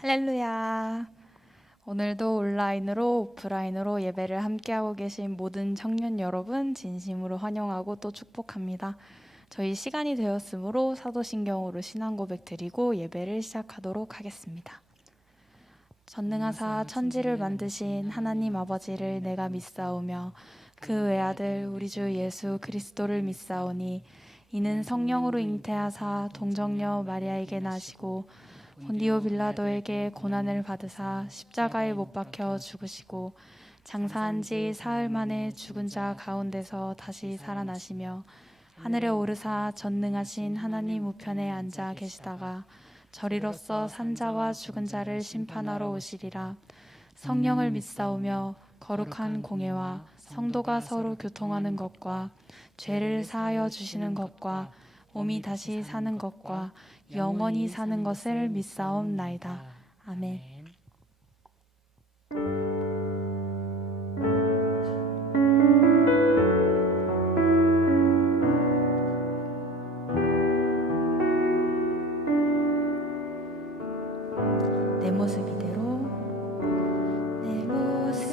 할렐루야. 오늘도 온라인으로 오프라인으로 예배를 함께하고 계신 모든 청년 여러분 진심으로 환영하고 또 축복합니다. 저희 시간이 되었으므로 사도신경으로 신앙 고백 드리고 예배를 시작하도록 하겠습니다. 전능하사 천지를 만드신 하나님 아버지를 내가 믿사오며 그 외아들 우리 주 예수 그리스도를 믿사오니 이는 성령으로 잉태하사 동정녀 마리아에게 나시고 본디오 빌라도에게 고난을 받으사 십자가에 못 박혀 죽으시고 장사한 지 사흘 만에 죽은 자 가운데서 다시 살아나시며 하늘에 오르사 전능하신 하나님 우편에 앉아 계시다가 저리로서 산자와 죽은 자를 심판하러 오시리라. 성령을 믿사오며 거룩한 공예와 성도가 서로 교통하는 것과 죄를 사하여 주시는 것과 몸이 다시 사는 것과 영원히 사는 것을 믿사옵나이다. 아멘. 내 모습 이대로 내 모습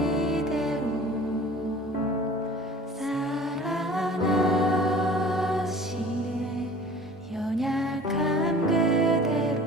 이대로 살아나시네 연약함 그대로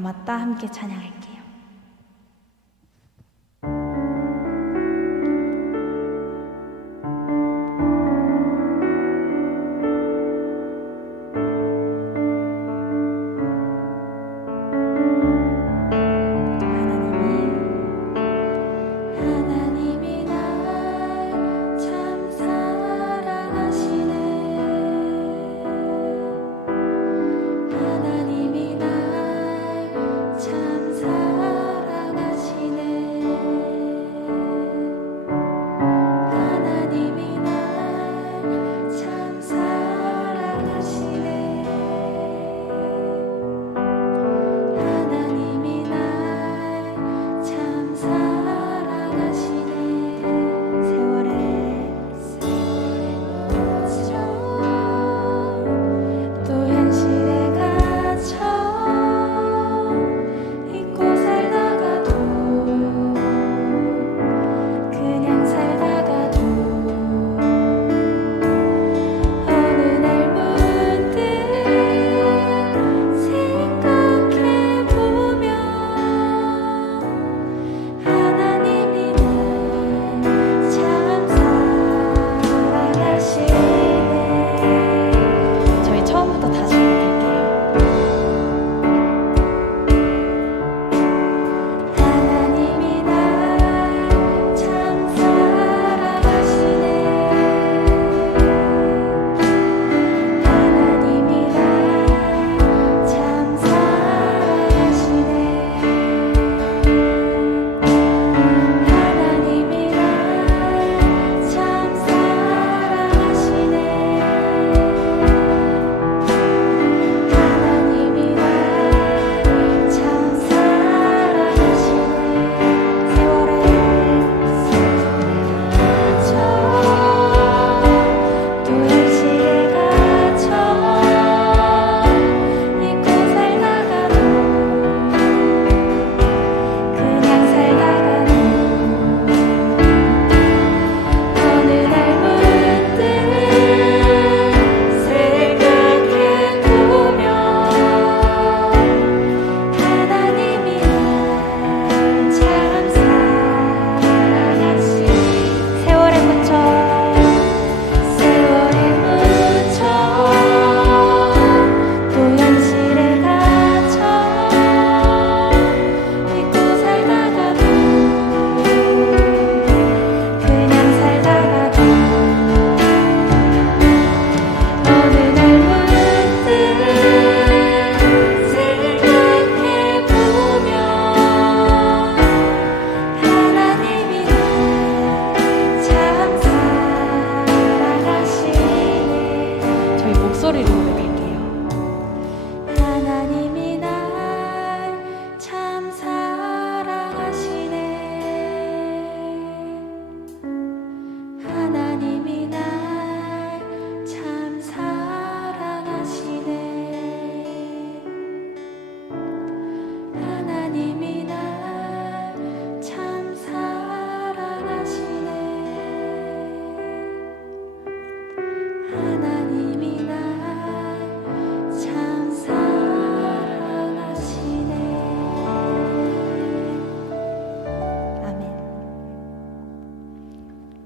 남았다 함께 찬양할게요.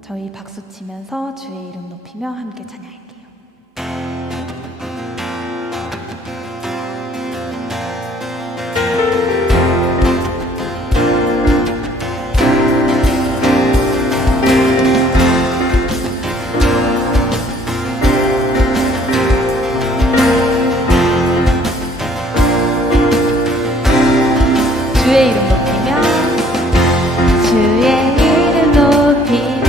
저희 박수 치면서 주의 이름 높이며 함께 찬양할게요. 주의 이름 높이며 주의 이름 높이며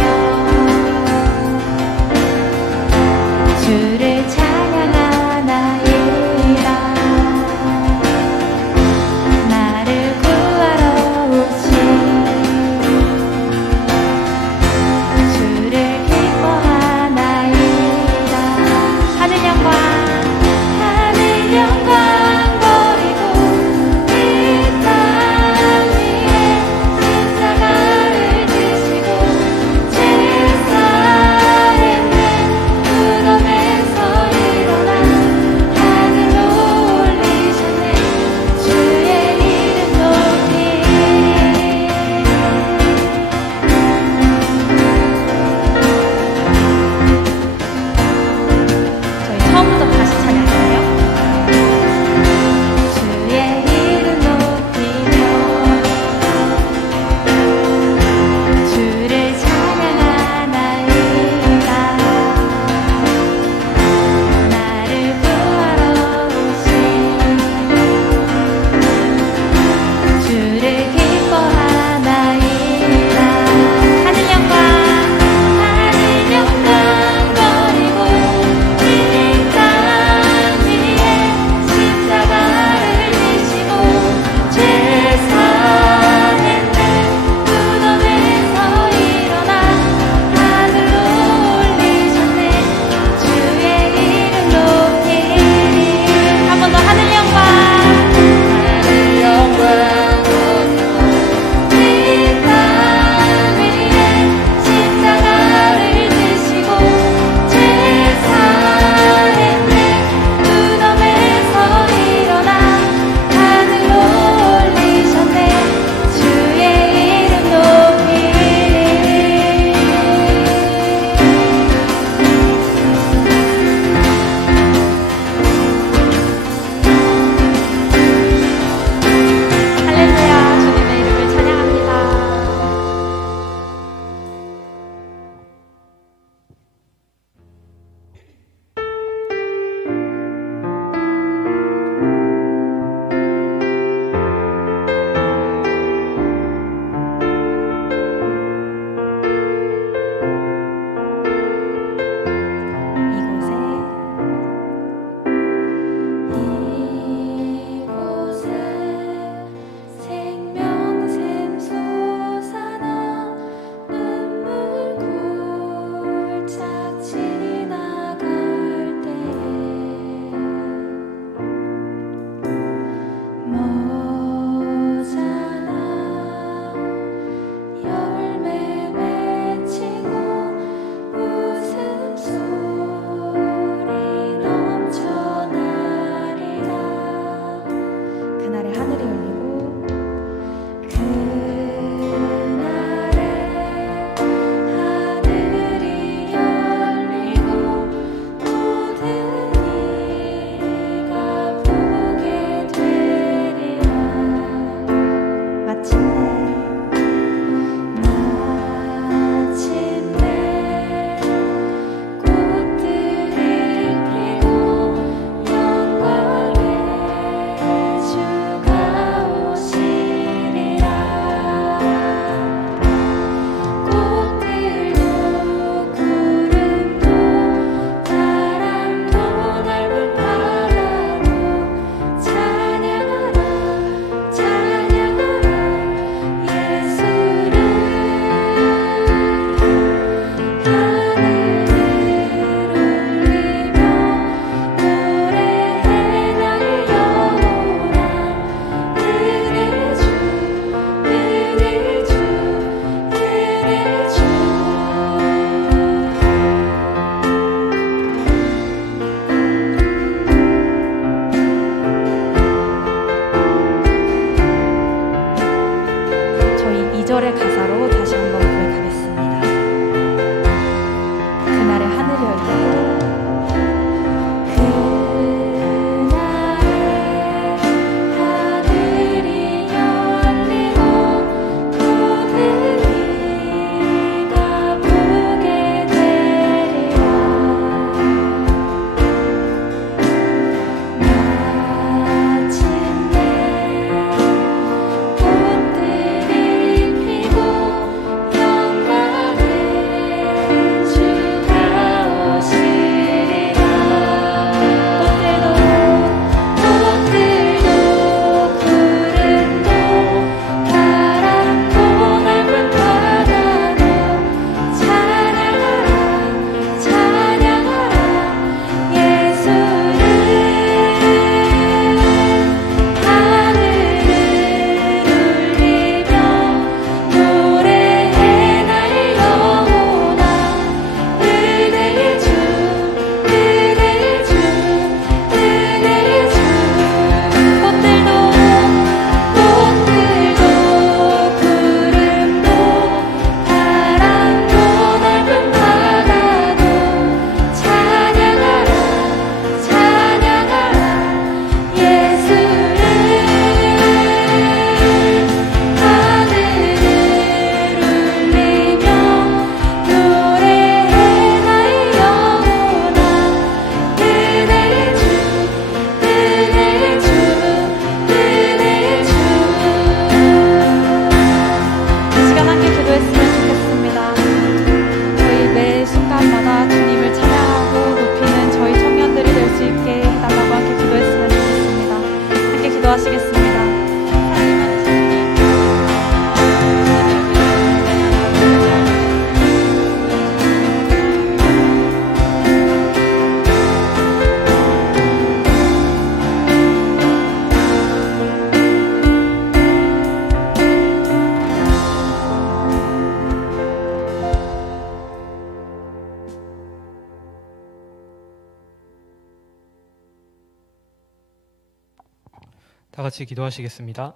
다 같이 기도하시겠습니다.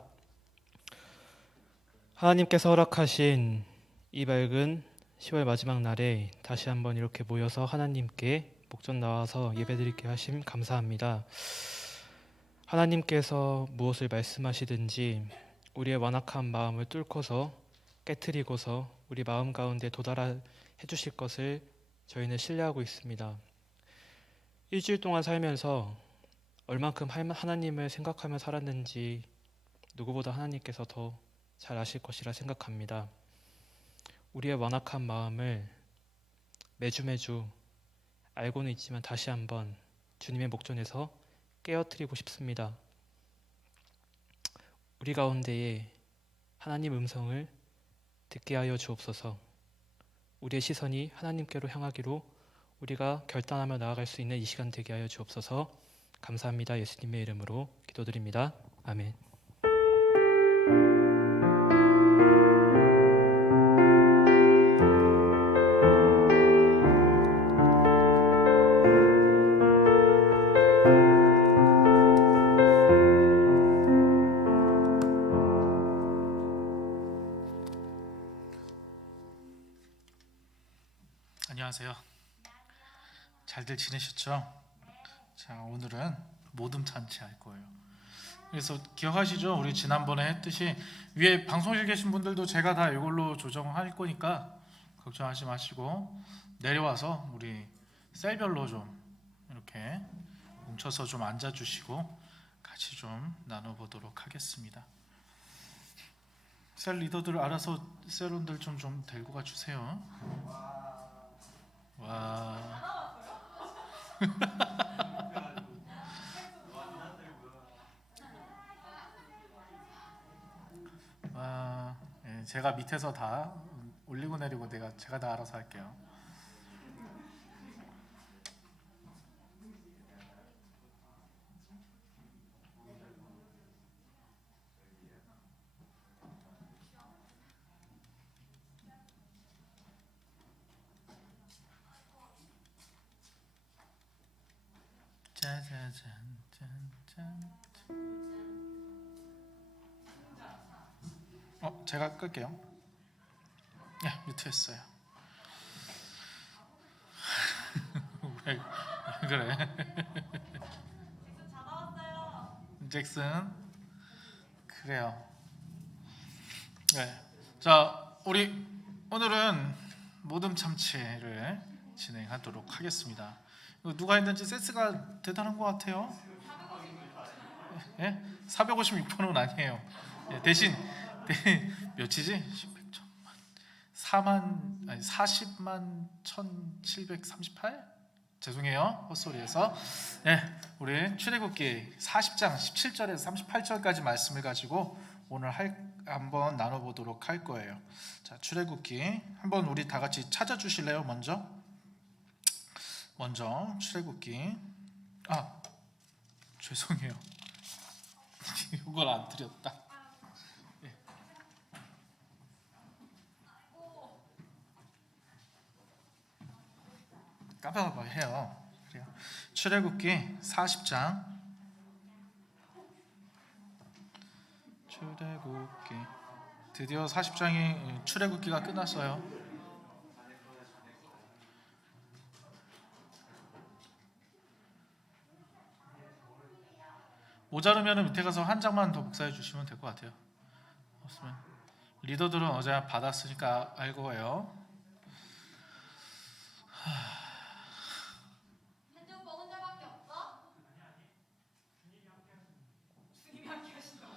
하나님께서 허락하신 이 밝은 10월 마지막 날에 다시 한번 이렇게 모여서 하나님께 목전 나와서 예배드리게 하심 감사합니다. 하나님께서 무엇을 말씀하시든지 우리의 완악한 마음을 뚫고서 깨트리고서 우리 마음 가운데 도달해 주실 것을 저희는 신뢰하고 있습니다. 일주일 동안 살면서 얼만큼 하나님을 생각하며 살았는지 누구보다 하나님께서 더 잘 아실 것이라 생각합니다. 우리의 완악한 마음을 매주 알고는 있지만 다시 한번 주님의 목전에서 깨어뜨리고 싶습니다. 우리 가운데에 하나님 음성을 듣게 하여 주옵소서. 우리의 시선이 하나님께로 향하기로 우리가 결단하며 나아갈 수 있는 이 시간 되게 하여 주옵소서. 감사합니다. 예수님의 이름으로 기도드립니다. 아멘. 안녕하세요. 잘들 지내셨죠? 자, 오늘은 모둠 잔치 할 거예요. 그래서 기억하시죠? 우리 지난번에 했듯이 위에 방송실 계신 분들도 제가 다 이걸로 조정할 거니까 걱정하지 마시고 내려와서 우리 셀별로 좀 이렇게 뭉쳐서 좀 앉아주시고 같이 좀 나눠보도록 하겠습니다. 셀 리더들 알아서 셀원들 좀 데리고 가주세요. 와. 예, 제가 밑에서 다 올리고 내리고 제가 다 알아서 할게요. 짜자잔 짠짠. 제가 끌게요. 네, 뮤트했어요. 왜 그래? 잭슨. 그래요. 네. 자, 우리 오늘은 모둠 참치를 진행하도록 하겠습니다. 누가 했는지 센스가 대단한 것 같아요. 예? 456번은 아니에요. 예, 대신 몇이지? 10백 천만 4만 아니 40만 1738? 죄송해요. 헛소리해서. 예, 우리 출애굽기 40장 17절에서 38절까지 말씀을 가지고 오늘 한번 나눠보도록 할 거예요. 자, 출애굽기 한번 우리 다 같이 찾아주실래요? 먼저 출애굽기. 죄송해요. 이걸 안 드렸다. 예. 깜빡깜빡 해요. 그래요. 출애굽기 40장. 출애굽기 드디어 40장이 출애굽기가 끝났어요. 모자르면 밑에 가서 한 장만 더 복사해 주시면 될 것 같아요. 없으면 리더들은 어제 받았으니까 알 거예요. 핸드폰 혼자밖에 없어? 주님이 함께 하신다고.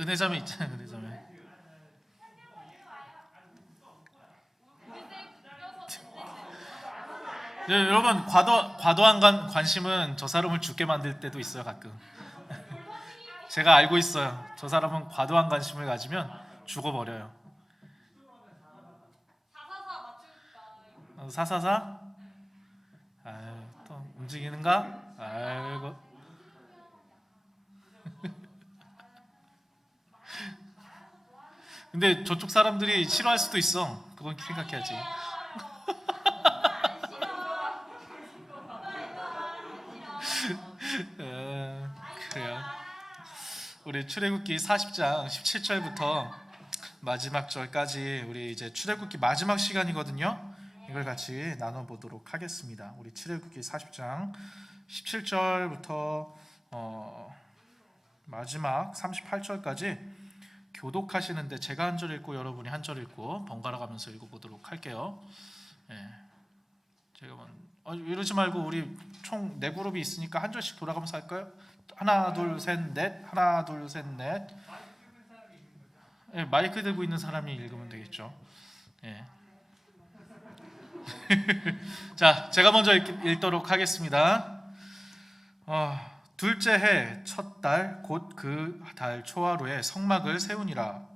은혜자매 있잖아요. 은혜자매. 네, 여러분 과도한 관심은 저 사람을 죽게 만들 때도 있어요. 가끔. 제가 알고 있어요. 저 사람은 과도한 관심을 가지면 죽어버려요. 444? 아유, 또 움직이는가? 아이고. 근데 저쪽 사람들이 싫어할 수도 있어. 그건 생각해야지. 그래요. 우리 출애굽기 40장 17절부터 마지막 절까지 우리 이제 출애굽기 마지막 시간이거든요. 이걸 같이 나눠 보도록 하겠습니다. 우리 출애굽기 40장 17절부터 마지막 38절까지 교독하시는데 제가 한 절 읽고 여러분이 한 절 읽고 번갈아 가면서 읽어보도록 할게요. 예. 제가 이러지 말고 우리 총 4그룹이 있으니까 한 절씩 돌아가면서 할까요? 하나 둘 셋 넷, 하나 둘 셋 넷. 예, 마이크 들고 있는 사람이 읽으면 되겠죠. 예. 자, 제가 먼저 읽도록 하겠습니다. 둘째 해 첫 달 곧 그 달 초하루에 성막을 세우니라.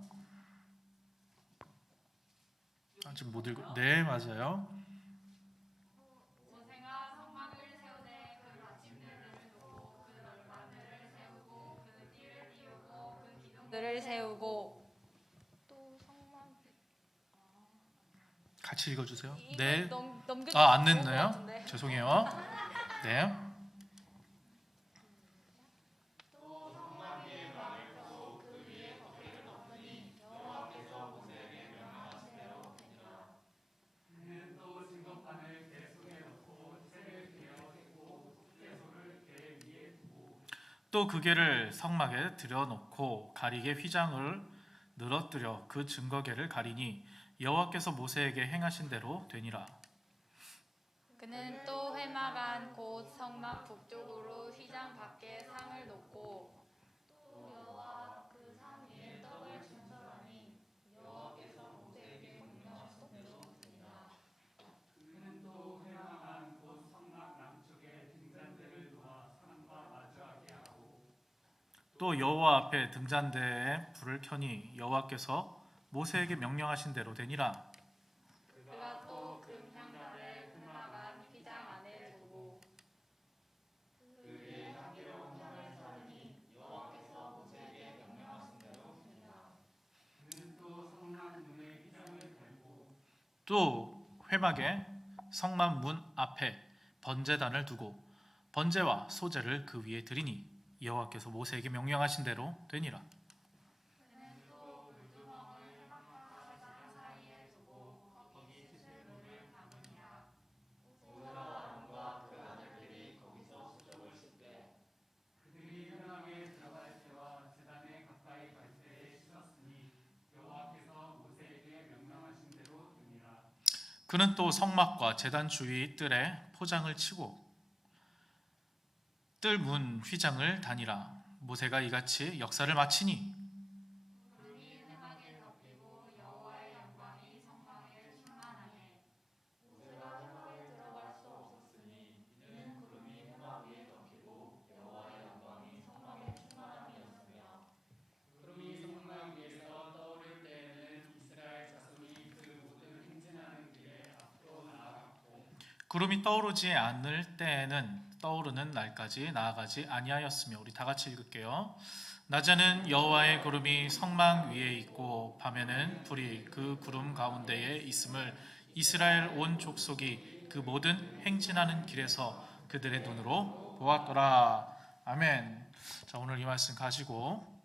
지금 못 읽어. 네, 맞아요. 들을 세우고 또 성막 같이 읽어주세요. 네. 넘겨 안 냈나요? 죄송해요. 네. 또 그 개를 성막에 들여놓고 가리개 휘장을 늘어뜨려 그 증거궤를 가리니 여호와께서 모세에게 행하신 대로 되니라. 그는 또 회막 안 곧 성막 북쪽으로 휘장 밖에 상을 놓고 또 여호와 그 상 위에 떡을 준설하니 여호와께서 모세에게 명령하셨습니다. 그는 또 회막 안 곧 성막 남쪽에 등잔대를 놓아 상과 마주하게 하고 또 여호와 앞에 등잔대에 불을 켜니 여호와께서 모세에게 명령하신 대로 되니라. 그가 또 금향달을 회막 안 휘장 안에 두고 그의 향기로운 향을 사르니 여호와께서 모세에게 명령하신 대로 됩니다. 그는 또 성막 문에 휘장을 달고 또 회막에 성막 문 앞에 번제단을 두고 번제와 소제를 그 위에 드리니 여호와께서 모세에게 명령하신 대로 되니라. 그들이 회막에 들어갈 때와 제단에 가까이 갈 때에 씻었으니 여호와께서 모세에게 명령하신 대로 되니라. 그는 또 성막과 제단 주위 뜰에 포장을 치고 뜰 문 휘장을 다니라. 모세가 이같이 역사를 마치니 구름이 성막 위에서 떠오를 때에는 이스라엘 자손이 그 모든 행진하는 길에 앞으로 나아갔고 구름이 떠오르지 않을 때에는 떠오르는 날까지 나아가지 아니하였으며. 우리 다 같이 읽을게요. 낮에는 여호와의 구름이 성막 위에 있고 밤에는 불이 그 구름 가운데에 있음을 이스라엘 온 족속이 그 모든 행진하는 길에서 그들의 눈으로 보았더라. 아멘. 자, 오늘 이 말씀 가지고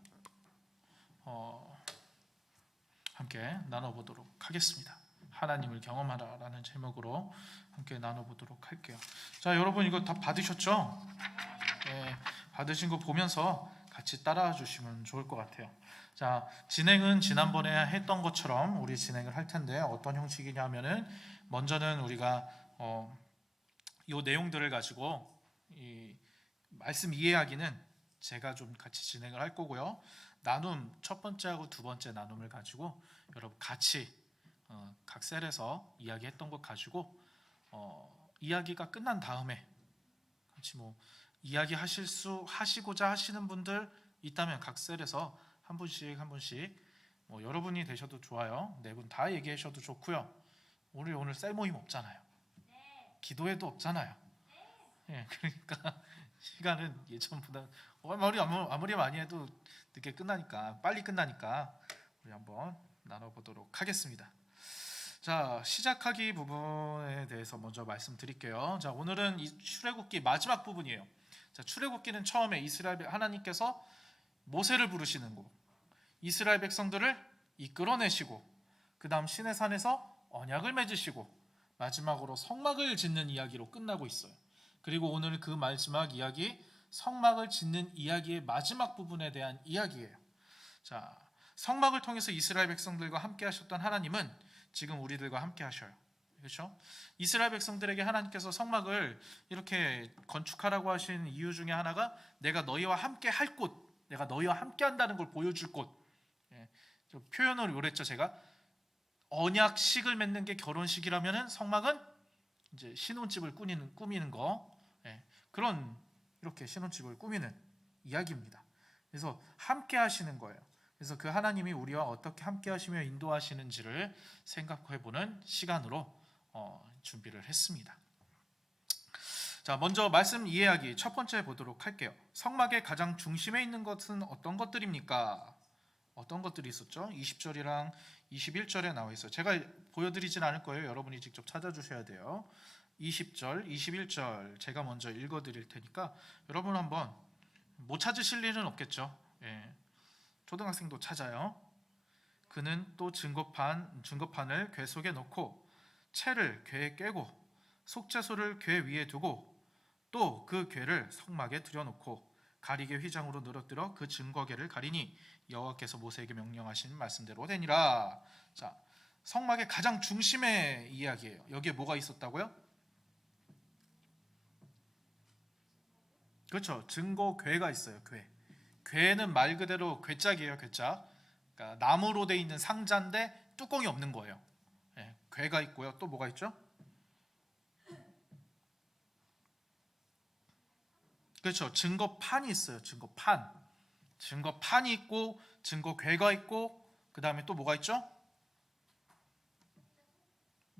함께 나눠보도록 하겠습니다. 하나님을 경험하라라는 제목으로 함께 나눠보도록 할게요. 자, 여러분 이거 다 받으셨죠? 네, 받으신 거 보면서 같이 따라와 주시면 좋을 것 같아요. 자, 진행은 지난번에 했던 것처럼 우리 진행을 할 텐데 어떤 형식이냐면은 먼저는 우리가 이 내용들을 가지고 이 말씀 이해하기는 제가 좀 같이 진행을 할 거고요. 나눔 첫 번째하고 두 번째 나눔을 가지고 여러분 같이 각 셀에서 이야기했던 것 가지고 이야기가 끝난 다음에 같이 이야기 하시고자 하시는 분들 있다면 각 셀에서 한 분씩 여러분이 되셔도 좋아요. 네 분 다 얘기하셔도 좋고요. 오늘 셀 모임 없잖아요. 기도회도 없잖아요. 예, 그러니까 시간은 예전보다 아무리 많이 해도 늦게 끝나니까 빨리 끝나니까 우리 한번 나눠보도록 하겠습니다. 자, 시작하기 부분에 대해서 먼저 말씀드릴게요. 자, 오늘은 이 출애굽기 마지막 부분이에요. 자, 출애굽기는 처음에 이스라엘 하나님께서 모세를 부르시는 곡, 이스라엘 백성들을 이끌어내시고 그 다음 시내산에서 언약을 맺으시고 마지막으로 성막을 짓는 이야기로 끝나고 있어요. 그리고 오늘 그 마지막 이야기, 성막을 짓는 이야기의 마지막 부분에 대한 이야기예요. 자, 성막을 통해서 이스라엘 백성들과 함께 하셨던 하나님은 지금 우리들과 함께 하셔요. 그렇죠? 이스라엘 백성들에게 하나님께서 성막을 이렇게 건축하라고 하신 이유 중에 하나가 내가 너희와 함께 할 곳, 내가 너희와 함께 한다는 걸 보여줄 곳. 예, 표현을 요랬죠. 제가 언약식을 맺는 게 결혼식이라면은 성막은 이제 신혼집을 꾸미는 거, 예, 그런 이렇게 신혼집을 꾸미는 이야기입니다. 그래서 함께 하시는 거예요. 그래서 그 하나님이 우리와 어떻게 함께 하시며 인도하시는지를 생각해보는 시간으로 준비를 했습니다. 자, 먼저 말씀 이해하기 첫 번째 보도록 할게요. 성막의 가장 중심에 있는 것은 어떤 것들입니까? 어떤 것들이 있었죠? 20절이랑 21절에 나와 있어요. 제가 보여드리진 않을 거예요. 여러분이 직접 찾아주셔야 돼요. 20절, 21절 제가 먼저 읽어드릴 테니까 여러분 한번 못 찾으실 일은 없겠죠. 예. 초등학생도 찾아요. 그는 또 증거판을 궤 속에 넣고 채를 궤에 꿰고 속죄소를 궤 위에 두고 또 그 궤를 성막에 들여놓고 가리개 휘장으로 늘어뜨려 그 증거궤를 가리니 여호와께서 모세에게 명령하신 말씀대로 되니라. 자, 성막의 가장 중심의 이야기예요. 여기에 뭐가 있었다고요? 그렇죠. 증거궤가 있어요. 궤는 말 그대로 궤짝이에요. 궤짝. 그러니까 나무로 돼 있는 상자인데 뚜껑이 없는 거예요. 네, 궤가 있고요. 또 뭐가 있죠? 그렇죠. 증거판이 있어요. 증거판이 있고 증거궤가 있고 그 다음에 또 뭐가 있죠?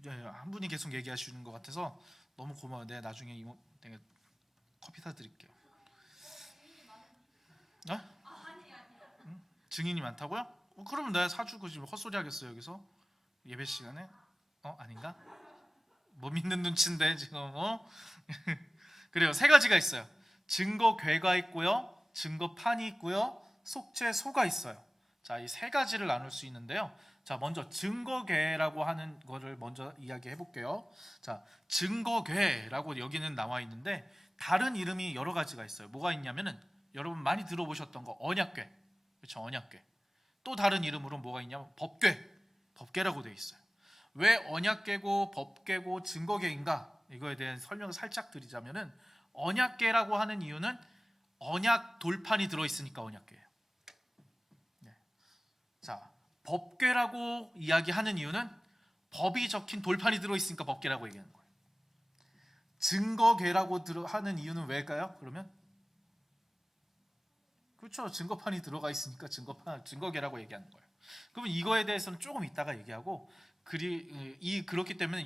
한 분이 계속 얘기하시는 것 같아서 너무 고마워요. 내가 나중에 내가 커피 사드릴게요. 증인이 많다고요? 그러면 내가 사주고 지금 헛소리 하겠어요 여기서? 예배 시간에? 아닌가? 뭐 믿는 눈치인데 지금 그래요. 세 가지가 있어요. 증거궤가 있고요, 증거판이 있고요, 속죄소가 있어요. 자, 이 세 가지를 나눌 수 있는데요. 자, 먼저 증거궤라고 하는 거를 먼저 이야기해 볼게요. 자, 증거궤라고 여기는 나와 있는데 다른 이름이 여러 가지가 있어요. 뭐가 있냐면은 여러분 많이 들어보셨던 거 언약궤, 그렇죠? 언약궤. 또 다른 이름으로 뭐가 있냐면 법궤라고 되어 있어요. 왜 언약궤고 법궤고 증거궤인가? 이거에 대한 설명을 살짝 드리자면은 언약궤라고 하는 이유는 언약 돌판이 들어있으니까 언약궤예요. 네. 자, 법궤라고 이야기하는 이유는 법이 적힌 돌판이 들어있으니까 법궤라고 얘기하는 거예요. 증거궤라고 하는 이유는 왜일까요? 그러면 그렇죠. 증거판이 들어가 있으니까 증거궤라고 얘기하는 거예요. 그러면 이거에 대해서는 조금 이따가 얘기하고 그렇기 때문에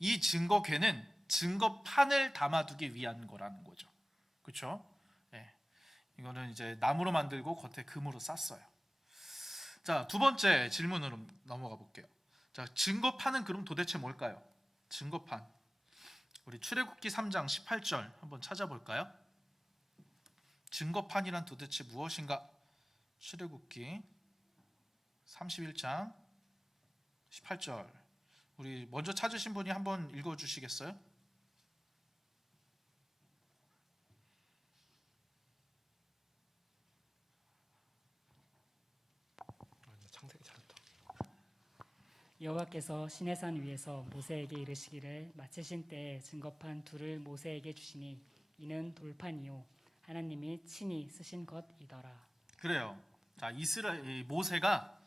이 증거궤는 증거판을 담아두기 위한 거라는 거죠. 그렇죠? 네. 이거는 이제 나무로 만들고 겉에 금으로 쌌어요. 자, 두 번째 질문으로 넘어가 볼게요. 자, 증거판은 그럼 도대체 뭘까요? 증거판. 우리 출애굽기 3장 18절 한번 찾아볼까요? 증거판이란 도대체 무엇인가? 출애굽기 31장 18절. 우리 먼저 찾으신 분이 한번 읽어 주시겠어요? 창세기 잘했다. 여호와께서 시내산 위에서 모세에게 이르시기를 마치신 때에 증거판 둘을 모세에게 주시니 이는 돌판이요 하나님이 친히 쓰신 것이더라. 그래요. 자, 모세가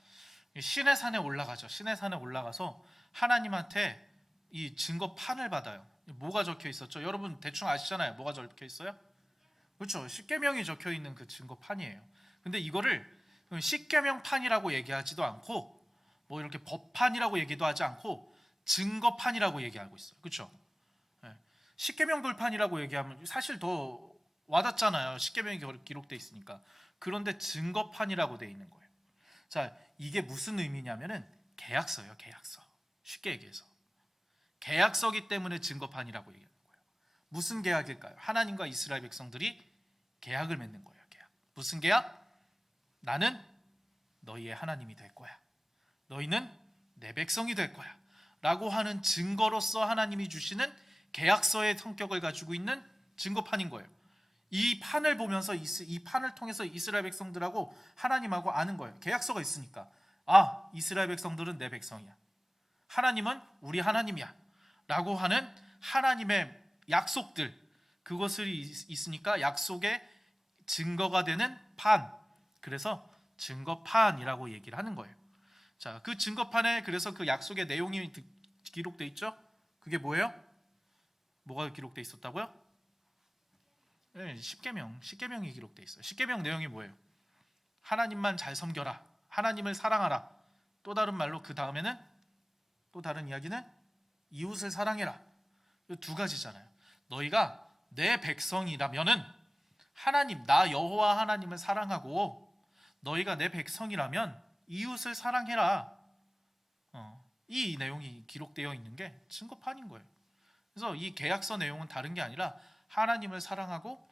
시내산에 올라가죠. 시내산에 올라가서 하나님한테 이 증거판을 받아요. 뭐가 적혀 있었죠? 여러분 대충 아시잖아요. 뭐가 적혀 있어요? 그렇죠. 십계명이 적혀 있는 그 증거판이에요. 근데 이거를 십계명판이라고 얘기하지도 않고 뭐 이렇게 법판이라고 얘기도 하지 않고 증거판이라고 얘기하고 있어요. 그렇죠? 네. 십계명 돌판이라고 얘기하면 사실 더 와닿잖아요. 십계명이 기록돼 있으니까. 그런데 증거판이라고 돼 있는 거예요. 자, 이게 무슨 의미냐면은 계약서예요. 계약서. 쉽게 얘기해서 계약서기 때문에 증거판이라고 얘기하는 거예요. 무슨 계약일까요? 하나님과 이스라엘 백성들이 계약을 맺는 거예요. 계약. 무슨 계약? 나는 너희의 하나님이 될 거야. 너희는 내 백성이 될 거야. 라고 하는 증거로서 하나님이 주시는 계약서의 성격을 가지고 있는 증거판인 거예요. 이 판을 보면서 이 판을 통해서 이스라엘 백성들하고 하나님하고 아는 거예요. 계약서가 있으니까. 아, 이스라엘 백성들은 내 백성이야. 하나님은 우리 하나님이야. 라고 하는 하나님의 약속들, 그것이 있으니까 약속의 증거가 되는 판. 그래서 증거판이라고 얘기를 하는 거예요. 자, 그 증거판에 그래서 그 약속의 내용이 기록돼 있죠? 그게 뭐예요? 뭐가 기록돼 있었다고요? 네, 십계명이 기록돼 있어요. 십계명 내용이 뭐예요? 하나님만 잘 섬겨라. 하나님을 사랑하라. 또 다른 말로 그 다음에는 또 다른 이야기는 이웃을 사랑해라. 이 두 가지잖아요. 너희가 내 백성이라면은 하나님, 나 여호와 하나님을 사랑하고 너희가 내 백성이라면 이웃을 사랑해라. 이 내용이 기록되어 있는 게 증거판인 거예요. 그래서 이 계약서 내용은 다른 게 아니라 하나님을 사랑하고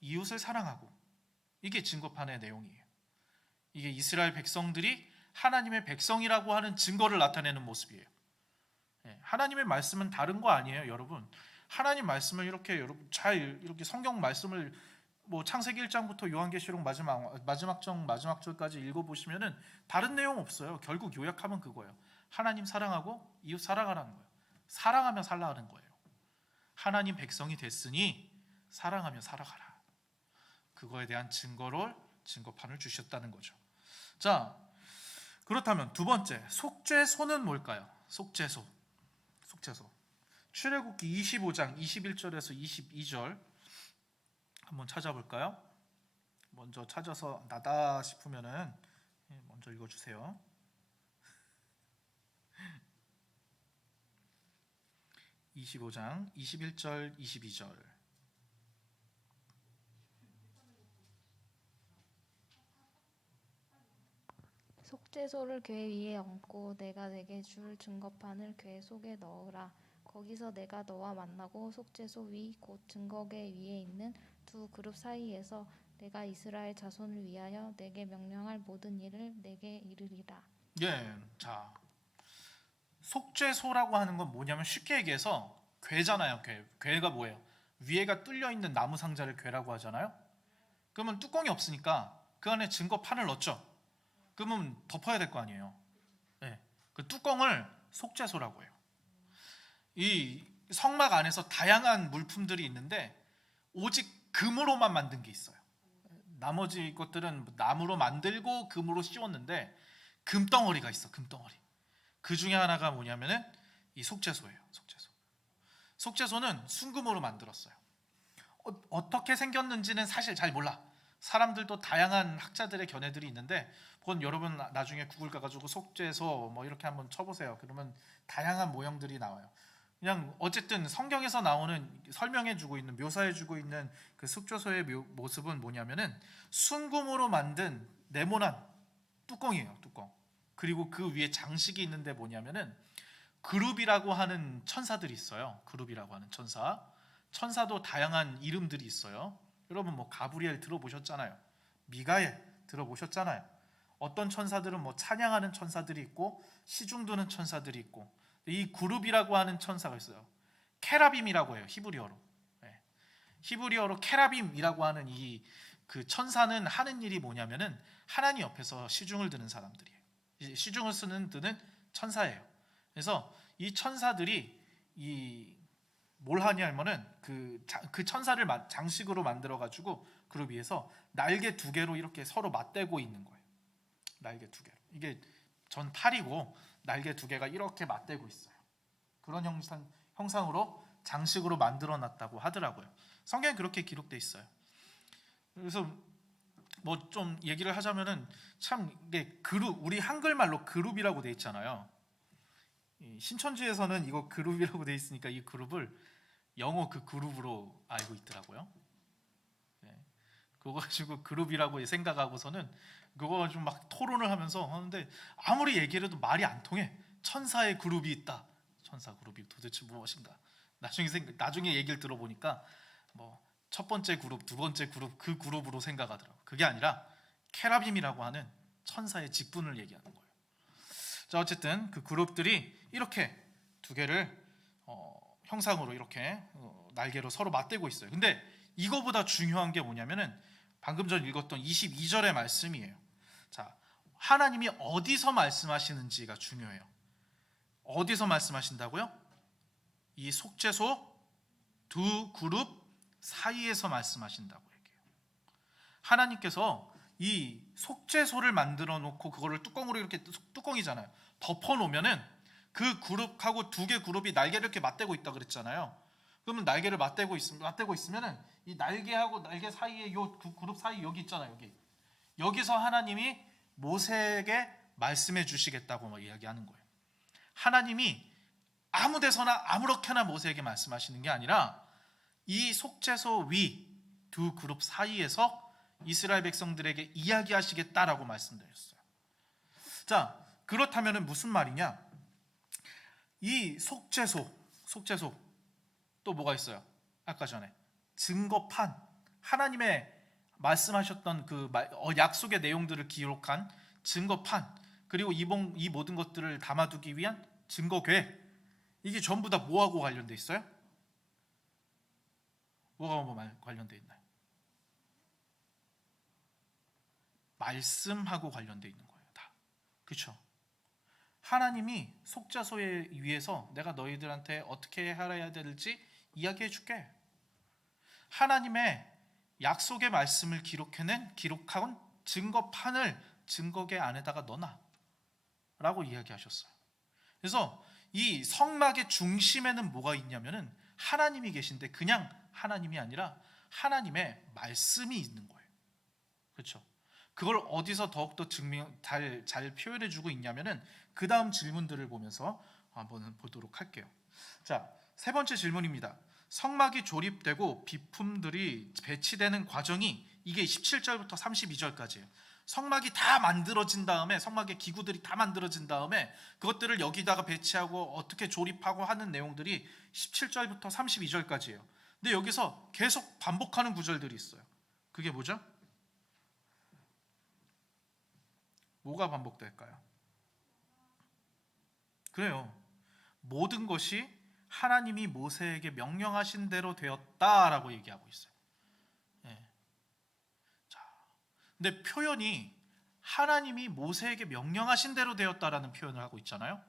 이웃을 사랑하고, 이게 증거판의 내용이에요. 이게 이스라엘 백성들이 하나님의 백성이라고 하는 증거를 나타내는 모습이에요. 하나님의 말씀은 다른 거 아니에요, 여러분. 하나님 말씀을 이렇게 여러분 잘 이렇게 성경 말씀을 뭐 창세기 1장부터 요한계시록 마지막 절까지 읽어보시면은 다른 내용 없어요. 결국 요약하면 그거예요. 하나님 사랑하고 이웃 사랑하라는 거예요. 사랑하며 살라는 거예요. 하나님 백성이 됐으니 사랑하며 살아가라. 그거에 대한 증거판을 주셨다는 거죠. 자, 그렇다면 두 번째, 속죄소는 뭘까요? 속죄소. 출애굽기 25장 21절에서 22절 한번 찾아볼까요? 먼저 찾아서 나다 싶으면은 먼저 읽어주세요. 25장 21절 22절. 속죄소를 궤 위에 얹고 내가 내게 줄 증거판을 궤 속에 넣으라. 거기서 내가 너와 만나고 속죄소 위 곧 증거궤 위에 있는 두 그룹 사이에서 내가 이스라엘 자손을 위하여 내게 명령할 모든 일을 내게 이르리라. 예, 자, 속죄소라고 하는 건 뭐냐면 쉽게 얘기해서 궤잖아요. 궤가 뭐예요? 위에가 뚫려 있는 나무 상자를 궤라고 하잖아요. 그러면 뚜껑이 없으니까 그 안에 증거판을 넣었죠. 그러면 덮어야 될 거 아니에요. 네, 그 뚜껑을 속죄소라고 해요. 이 성막 안에서 다양한 물품들이 있는데 오직 금으로만 만든 게 있어요. 나머지 것들은 나무로 만들고 금으로 씌웠는데 금덩어리가 있어. 금덩어리. 그 중에 하나가 뭐냐면은 이 속죄소예요. 속죄소는 순금으로 만들었어요. 어떻게 생겼는지는 사실 잘 몰라. 사람들도 다양한 학자들의 견해들이 있는데 그건 여러분 나중에 구글 가가지고 속죄소 뭐 이렇게 한번 쳐보세요. 그러면 다양한 모형들이 나와요. 그냥 어쨌든 성경에서 나오는 설명해주고 있는 묘사해주고 있는 그 속죄소의 모습은 뭐냐면은 순금으로 만든 네모난 뚜껑이에요. 뚜껑. 그리고 그 위에 장식이 있는데 뭐냐면은 그룹이라고 하는 천사들이 있어요. 그룹이라고 하는 천사도 다양한 이름들이 있어요. 여러분 뭐 가브리엘 들어보셨잖아요. 미가엘 들어보셨잖아요. 어떤 천사들은 뭐 찬양하는 천사들이 있고 시중 드는 천사들이 있고, 이 그룹이라고 하는 천사가 있어요. 케라빔이라고 해요. 히브리어로. 히브리어로 케라빔이라고 하는 이 그 천사는 하는 일이 뭐냐면은 하나님 옆에서 시중을 드는 사람들이에요. 시중을 드는 천사예요. 그래서 이 천사들이 뭘 하냐면은 그 천사를 장식으로 만들어 가지고 그룹 위에서 날개 두 개로 이렇게 서로 맞대고 있는 거예요. 날개 두 개로. 이게 전 팔이고 날개 두 개가 이렇게 맞대고 있어요. 그런 형상으로 장식으로 만들어 놨다고 하더라고요. 성경에 그렇게 기록돼 있어요. 그래서 뭐 좀 얘기를 하자면은 참 이게 그룹, 우리 한글말로 그룹이라고 돼 있잖아요. 신천지에서는 이거 그룹이라고 돼 있으니까 이 그룹을 영어 그 그룹으로 알고 있더라고요. 그거 가지고 그룹이라고 생각하고서는 그거 가지고 막 토론을 하면서 하는데 아무리 얘기를 해도 말이 안 통해. 천사의 그룹이 있다. 천사 그룹이 도대체 무엇인가? 나중에 얘기를 들어보니까 뭐 첫 번째 그룹, 두 번째 그룹 그 그룹으로 생각하더라고요. 그게 아니라 케라빔이라고 하는 천사의 직분을 얘기하는 거예요. 자, 어쨌든 그 그룹들이 이렇게 두 개를 형상으로 이렇게 날개로 서로 맞대고 있어요. 근데 이거보다 중요한 게 뭐냐면은 방금 전 읽었던 22절의 말씀이에요. 자, 하나님이 어디서 말씀하시는지가 중요해요. 어디서 말씀하신다고요? 이 속죄소 두 그룹 사이에서 말씀하신다고 얘기해요. 하나님께서 이 속죄소를 만들어 놓고 그거를 뚜껑으로 이렇게 뚜껑이잖아요. 덮어 놓으면은 그 그룹하고 두 개 그룹이 날개를 이렇게 맞대고 있다 그랬잖아요. 그러면 날개를 맞대고 있으면은 이 날개하고 날개 사이에 요 그룹 사이 여기 있잖아요. 여기서 하나님이 모세에게 말씀해 주시겠다고 이야기하는 거예요. 하나님이 아무 데서나 아무렇게나 모세에게 말씀하시는 게 아니라 이 속죄소 위 두 그룹 사이에서 이스라엘 백성들에게 이야기하시겠다라고 말씀드렸어요. 자, 그렇다면 무슨 말이냐? 이 속죄소 또 뭐가 있어요? 아까 전에 증거판, 하나님의 말씀하셨던 그 약속의 내용들을 기록한 증거판, 그리고 이 모든 것들을 담아두기 위한 증거궤, 이게 전부 다 뭐하고 관련돼 있어요? 뭐가 관련돼 있나요? 말씀하고 관련돼 있는 거예요, 다. 그렇죠? 하나님이 속죄소에 위해서 내가 너희들한테 어떻게 해야 될지 이야기해 줄게. 하나님의 약속의 말씀을 기록한 증거판을 증거궤 안에다가 넣어놔 라고 이야기하셨어요. 그래서 이 성막의 중심에는 뭐가 있냐면은 하나님이 계신데 그냥 하나님이 아니라 하나님의 말씀이 있는 거예요. 그렇죠? 그걸 어디서 더욱더 잘 표현해 주고 있냐면은 그 다음 질문들을 보면서 한번 보도록 할게요. 자, 세 번째 질문입니다. 성막이 조립되고 비품들이 배치되는 과정이 이게 17절부터 32절까지예요. 성막이 다 만들어진 다음에, 성막의 기구들이 다 만들어진 다음에 그것들을 여기다가 배치하고 어떻게 조립하고 하는 내용들이 17절부터 32절까지예요. 근데 여기서 계속 반복하는 구절들이 있어요. 그게 뭐죠? 뭐가 반복될까요? 그래요. 모든 것이 하나님이 모세에게 명령하신 대로 되었다라고 얘기하고 있어요. 네. 자, 근데 표현이 하나님이 모세에게 명령하신 대로 되었다라는 표현을 하고 있잖아요.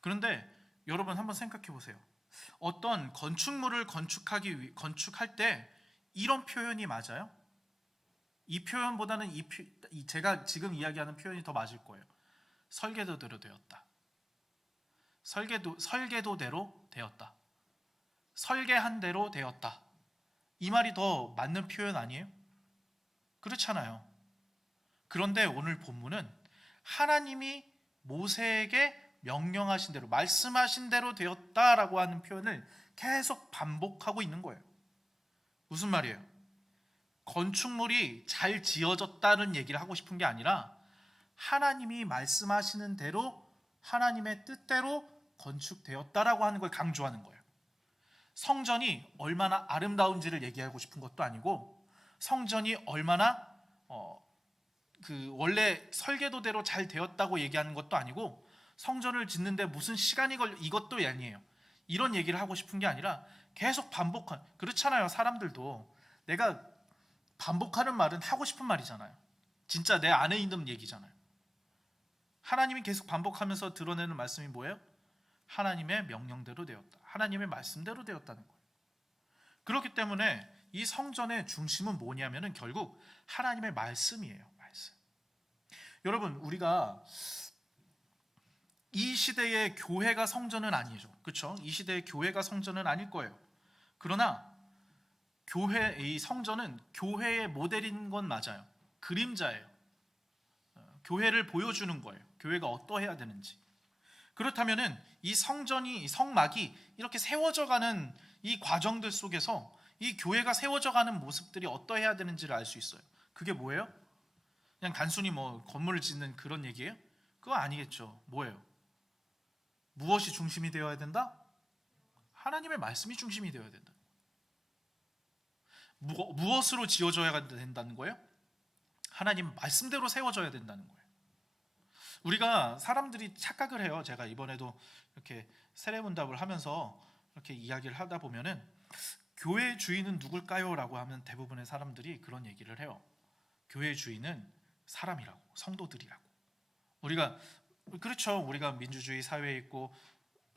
그런데 여러분 한번 생각해 보세요. 어떤 건축물을 건축할 때 이런 표현이 맞아요? 이 표현보다는 제가 지금 이야기하는 표현이 더 맞을 거예요. 설계도대로 되었다. 설계도대로 되었다. 설계한 대로 되었다. 이 말이 더 맞는 표현 아니에요? 그렇잖아요. 그런데 오늘 본문은 하나님이 모세에게 명령하신 대로, 말씀하신 대로 되었다라고 하는 표현을 계속 반복하고 있는 거예요. 무슨 말이에요? 건축물이 잘 지어졌다는 얘기를 하고 싶은 게 아니라 하나님이 말씀하시는 대로, 하나님의 뜻대로 건축되었다라고 하는 걸 강조하는 거예요. 성전이 얼마나 아름다운지를 얘기하고 싶은 것도 아니고, 성전이 얼마나 원래 설계도대로 잘 되었다고 얘기하는 것도 아니고, 성전을 짓는데 무슨 시간이 이것도 아니에요. 이런 얘기를 하고 싶은 게 아니라 계속 그렇잖아요. 사람들도 내가 반복하는 말은 하고 싶은 말이잖아요. 진짜 내 안에 있는 얘기잖아요. 하나님이 계속 반복하면서 드러내는 말씀이 뭐예요? 하나님의 명령대로 되었다. 하나님의 말씀대로 되었다는 거예요. 그렇기 때문에 이 성전의 중심은 뭐냐면은 결국 하나님의 말씀이에요. 말씀. 여러분, 우리가 이 시대의 교회가 성전은 아니죠. 그렇죠? 이 시대의 교회가 성전은 아닐 거예요. 그러나 이 성전은 교회의 모델인 건 맞아요. 그림자예요. 교회를 보여주는 거예요. 교회가 어떠해야 되는지. 그렇다면은 이 성막이 이렇게 세워져가는 이 과정들 속에서 이 교회가 세워져가는 모습들이 어떠해야 되는지를 알 수 있어요. 그게 뭐예요? 그냥 단순히 건물을 짓는 그런 얘기예요? 그거 아니겠죠. 뭐예요? 무엇이 중심이 되어야 된다? 하나님의 말씀이 중심이 되어야 된다. 무엇으로 지어져야 된다는 거예요? 하나님 말씀대로 세워져야 된다는 거예요. 우리가 사람들이 착각을 해요. 제가 이번에도 이렇게 세례문답을 하면서 이렇게 이야기를 하다 보면은 교회 주인은 누굴까요? 라고 하면 대부분의 사람들이 그런 얘기를 해요. 교회 주인은 사람이라고, 성도들이라고. 우리가 그렇죠. 우리가 민주주의 사회에 있고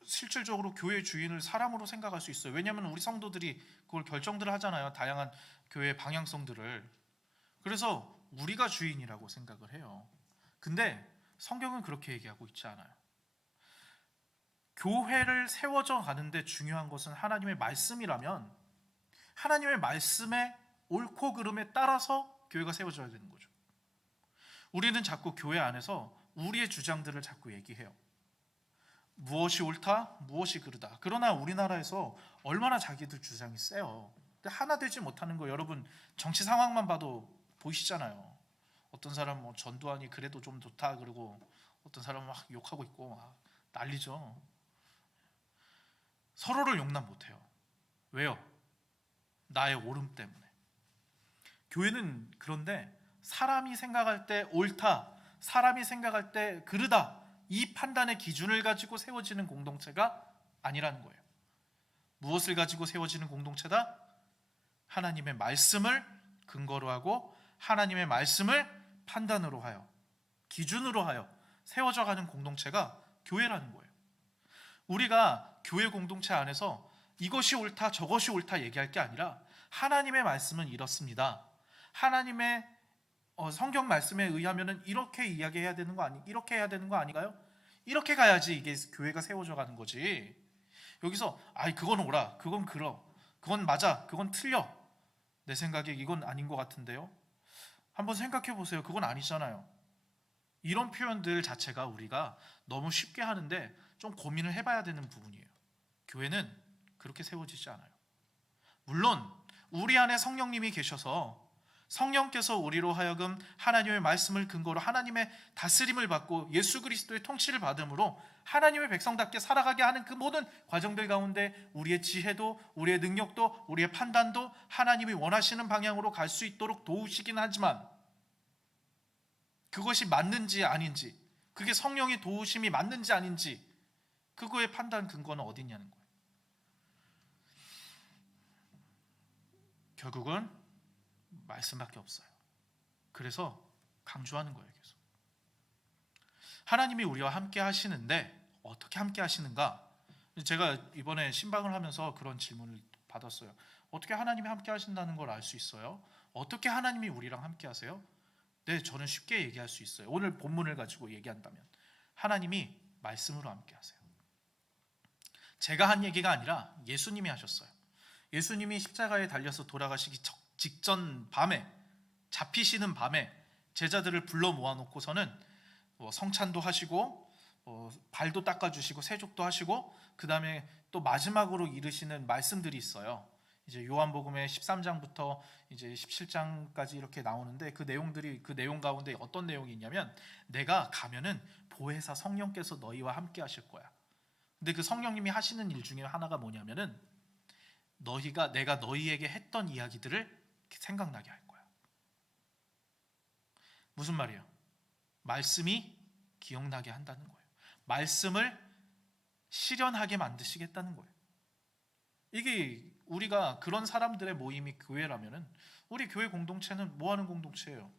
실질적으로 교회 주인을 사람으로 생각할 수 있어요. 왜냐하면 우리 성도들이 그걸 결정들을 하잖아요. 다양한 교회의 방향성들을. 그래서 우리가 주인이라고 생각을 해요. 근데 성경은 그렇게 얘기하고 있지 않아요. 교회를 세워져 가는데 중요한 것은 하나님의 말씀이라면 하나님의 말씀의 옳고 그름에 따라서 교회가 세워져야 되는 거죠. 우리는 자꾸 교회 안에서 우리의 주장들을 자꾸 얘기해요. 무엇이 옳다, 무엇이 그르다. 그러나 우리나라에서 얼마나 자기들 주장이 세요. 근데 하나 되지 못하는 거 여러분 정치 상황만 봐도 보이시잖아요. 어떤 사람 뭐 전두환이 그래도 좀 좋다 그러고 어떤 사람은 막 욕하고 있고 난리죠. 서로를 용납 못해요. 왜요? 나의 옳음 때문에. 교회는 그런데 사람이 생각할 때 옳다, 사람이 생각할 때 그르다, 이 판단의 기준을 가지고 세워지는 공동체가 아니라는 거예요. 무엇을 가지고 세워지는 공동체다? 하나님의 말씀을 근거로 하고 하나님의 말씀을 판단으로 하여, 기준으로 하여 세워져 가는 공동체가 교회라는 거예요. 우리가 교회 공동체 안에서 이것이 옳다 저것이 옳다 얘기할 게 아니라 하나님의 말씀은 이렇습니다. 하나님의 성경 말씀에 의하면은 이렇게 이야기해야 되는 거 아니? 이렇게 해야 되는 거 아닌가요? 이렇게 가야지 이게 교회가 세워져 가는 거지. 여기서 그건 옳아, 그건 그러, 그건 맞아, 그건 틀려. 내 생각에 이건 아닌 것 같은데요. 한번 생각해 보세요. 그건 아니잖아요. 이런 표현들 자체가 우리가 너무 쉽게 하는데 좀 고민을 해봐야 되는 부분이에요. 교회는 그렇게 세워지지 않아요. 물론 우리 안에 성령님이 계셔서 성령께서 우리로 하여금 하나님의 말씀을 근거로 하나님의 다스림을 받고 예수 그리스도의 통치를 받음으로 하나님의 백성답게 살아가게 하는 그 모든 과정들 가운데 우리의 지혜도 우리의 능력도 우리의 판단도 하나님이 원하시는 방향으로 갈 수 있도록 도우시긴 하지만 그것이 맞는지 아닌지, 그게 성령의 도우심이 맞는지 아닌지, 그거의 판단 근거는 어디 있냐는 거예요. 결국은 말씀밖에 없어요. 그래서 강조하는 거예요. 계속. 하나님이 우리와 함께 하시는데 어떻게 함께 하시는가? 제가 이번에 신방을 하면서 그런 질문을 받았어요. 어떻게 하나님이 함께 하신다는 걸 알 수 있어요? 어떻게 하나님이 우리랑 함께 하세요? 네, 저는 쉽게 얘기할 수 있어요. 오늘 본문을 가지고 얘기한다면 하나님이 말씀으로 함께 하세요. 제가 한 얘기가 아니라 예수님이 하셨어요. 예수님이 십자가에 달려서 돌아가시기 직전 밤에, 잡히시는 밤에 제자들을 불러 모아놓고서는 성찬도 하시고 발도 닦아주시고 세족도 하시고 그 다음에 또 마지막으로 이르시는 말씀들이 있어요. 이제 요한복음의 13장부터 이제 17장까지 이렇게 나오는데 그 내용 가운데 어떤 내용이 있냐면 내가 가면은 보혜사 성령께서 너희와 함께 하실 거야. 근데 그 성령님이 하시는 일 중에 하나가 뭐냐면은 내가 너희에게 했던 이야기들을 생각나게 할 거야. 무슨 말이에요? 말씀이 기억나게 한다는 거예요. 말씀을 실현하게 만드시겠다는 거예요. 이게 우리가 그런 사람들의 모임이 교회라면은 우리 교회 공동체는 뭐 하는 공동체예요?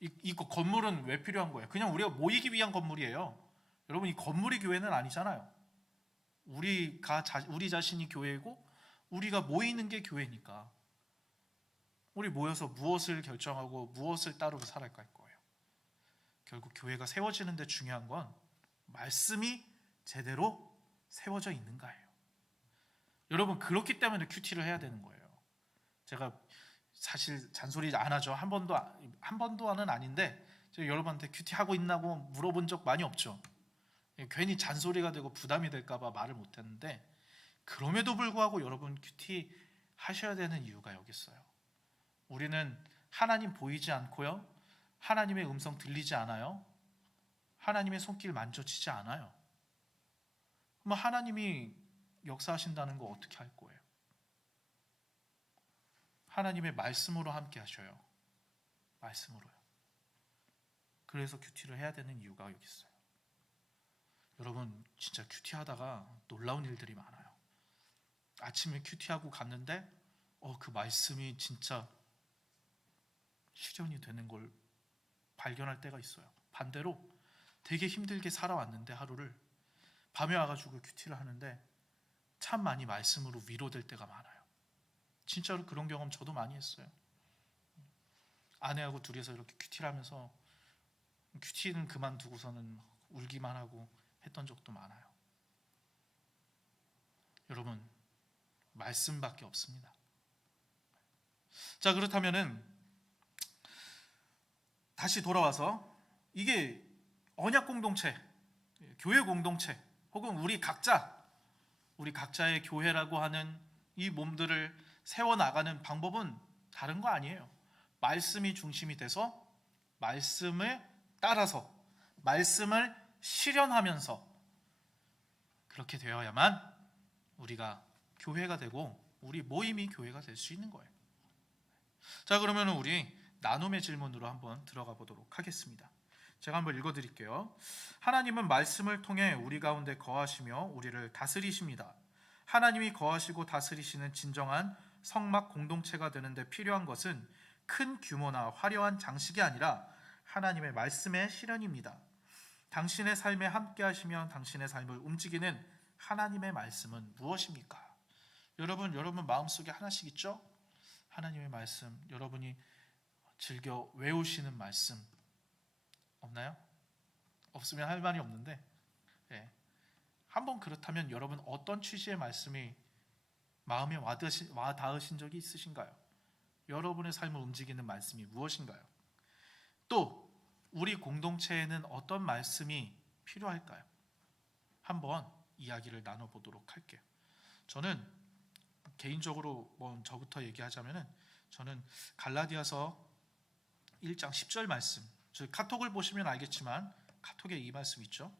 이 건물은 왜 필요한 거예요? 그냥 우리가 모이기 위한 건물이에요. 여러분 이 건물이 교회는 아니잖아요. 우리 자신이 교회이고 우리가 모이는 게 교회니까 우리 모여서 무엇을 결정하고 무엇을 따르고 살아갈 거예요. 결국 교회가 세워지는 데 중요한 건 말씀이 제대로 세워져 있는가예요. 여러분 그렇기 때문에 큐티를 해야 되는 거예요. 제가 사실 잔소리 안 하죠. 한 번도는 아닌데 제가 여러분한테 큐티 하고 있나고 물어본 적 많이 없죠. 괜히 잔소리가 되고 부담이 될까 봐 말을 못 했는데 그럼에도 불구하고 여러분 큐티 하셔야 되는 이유가 여기 있어요. 우리는 하나님 보이지 않고요. 하나님의 음성 들리지 않아요. 하나님의 손길 만져지지 않아요. 그럼 하나님이 역사하신다는 거 어떻게 할 거예요? 하나님의 말씀으로 함께 하셔요. 말씀으로요. 그래서 큐티를 해야 되는 이유가 여기 있어요. 여러분 진짜 큐티하다가 놀라운 일들이 많아요. 아침에 큐티하고 갔는데 그 말씀이 진짜 실현이 되는 걸 발견할 때가 있어요. 반대로 되게 힘들게 살아왔는데 하루를 밤에 와가지고 큐티를 하는데 참 많이 말씀으로 위로될 때가 많아요. 진짜로 그런 경험 저도 많이 했어요. 아내하고 둘이서 이렇게 큐티를 하면서 큐티는 그만두고서는 울기만 하고 했던 적도 많아요. 여러분 말씀밖에 없습니다. 자, 그렇다면은 다시 돌아와서 이게 언약 공동체, 교회 공동체 혹은 우리 각자의 교회라고 하는 이 몸들을 세워나가는 방법은 다른 거 아니에요. 말씀이 중심이 돼서 말씀을 따라서 말씀을 실현하면서 그렇게 되어야만 우리가 교회가 되고 우리 모임이 교회가 될 수 있는 거예요. 자, 그러면 우리 나눔의 질문으로 한번 들어가 보도록 하겠습니다. 제가 한번 읽어드릴게요. 하나님은 말씀을 통해 우리 가운데 거하시며 우리를 다스리십니다. 하나님이 거하시고 다스리시는 진정한 성막 공동체가 되는데 필요한 것은 큰 규모나 화려한 장식이 아니라 하나님의 말씀의 실현입니다. 당신의 삶에 함께 하시며 당신의 삶을 움직이는 하나님의 말씀은 무엇입니까? 여러분 마음속에 하나씩 있죠? 하나님의 말씀, 여러분이 즐겨 외우시는 말씀 없나요? 없으면 할 말이 없는데 한번 그렇다면 여러분 어떤 취지의 말씀이 마음에 와닿으신 적이 있으신가요? 여러분의 삶을 움직이는 말씀이 무엇인가요? 또 우리 공동체에는 어떤 말씀이 필요할까요? 한번 이야기를 나눠보도록 할게요. 저는 개인적으로 저부터 얘기하자면은 저는 갈라디아서 1장 10절 말씀, 저희 카톡을 보시면 알겠지만 카톡에 이 말씀 있죠.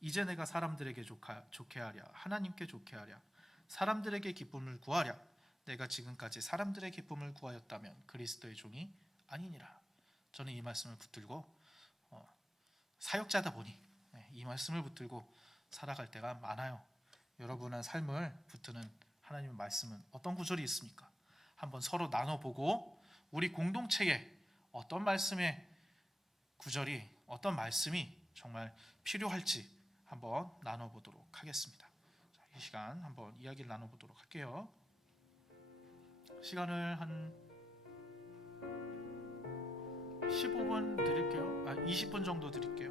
이제 내가 사람들에게 좋게 하랴, 하나님께 좋게 하랴, 사람들에게 기쁨을 구하랴. 내가 지금까지 사람들의 기쁨을 구하였다면 그리스도의 종이 아니니라. 저는 이 말씀을 붙들고 사역자다 보니 이 말씀을 붙들고 살아갈 때가 많아요. 여러분의 삶을 붙드는 하나님의 말씀은 어떤 구절이 있습니까? 한번 서로 나눠보고 우리 공동체에 어떤 말씀의 구절이, 어떤 말씀이 정말 필요할지 한번 나눠보도록 하겠습니다. 자, 이 시간 한번 이야기를 나눠보도록 할게요. 시간을 한 15분 드릴게요. 20분 정도 드릴게요.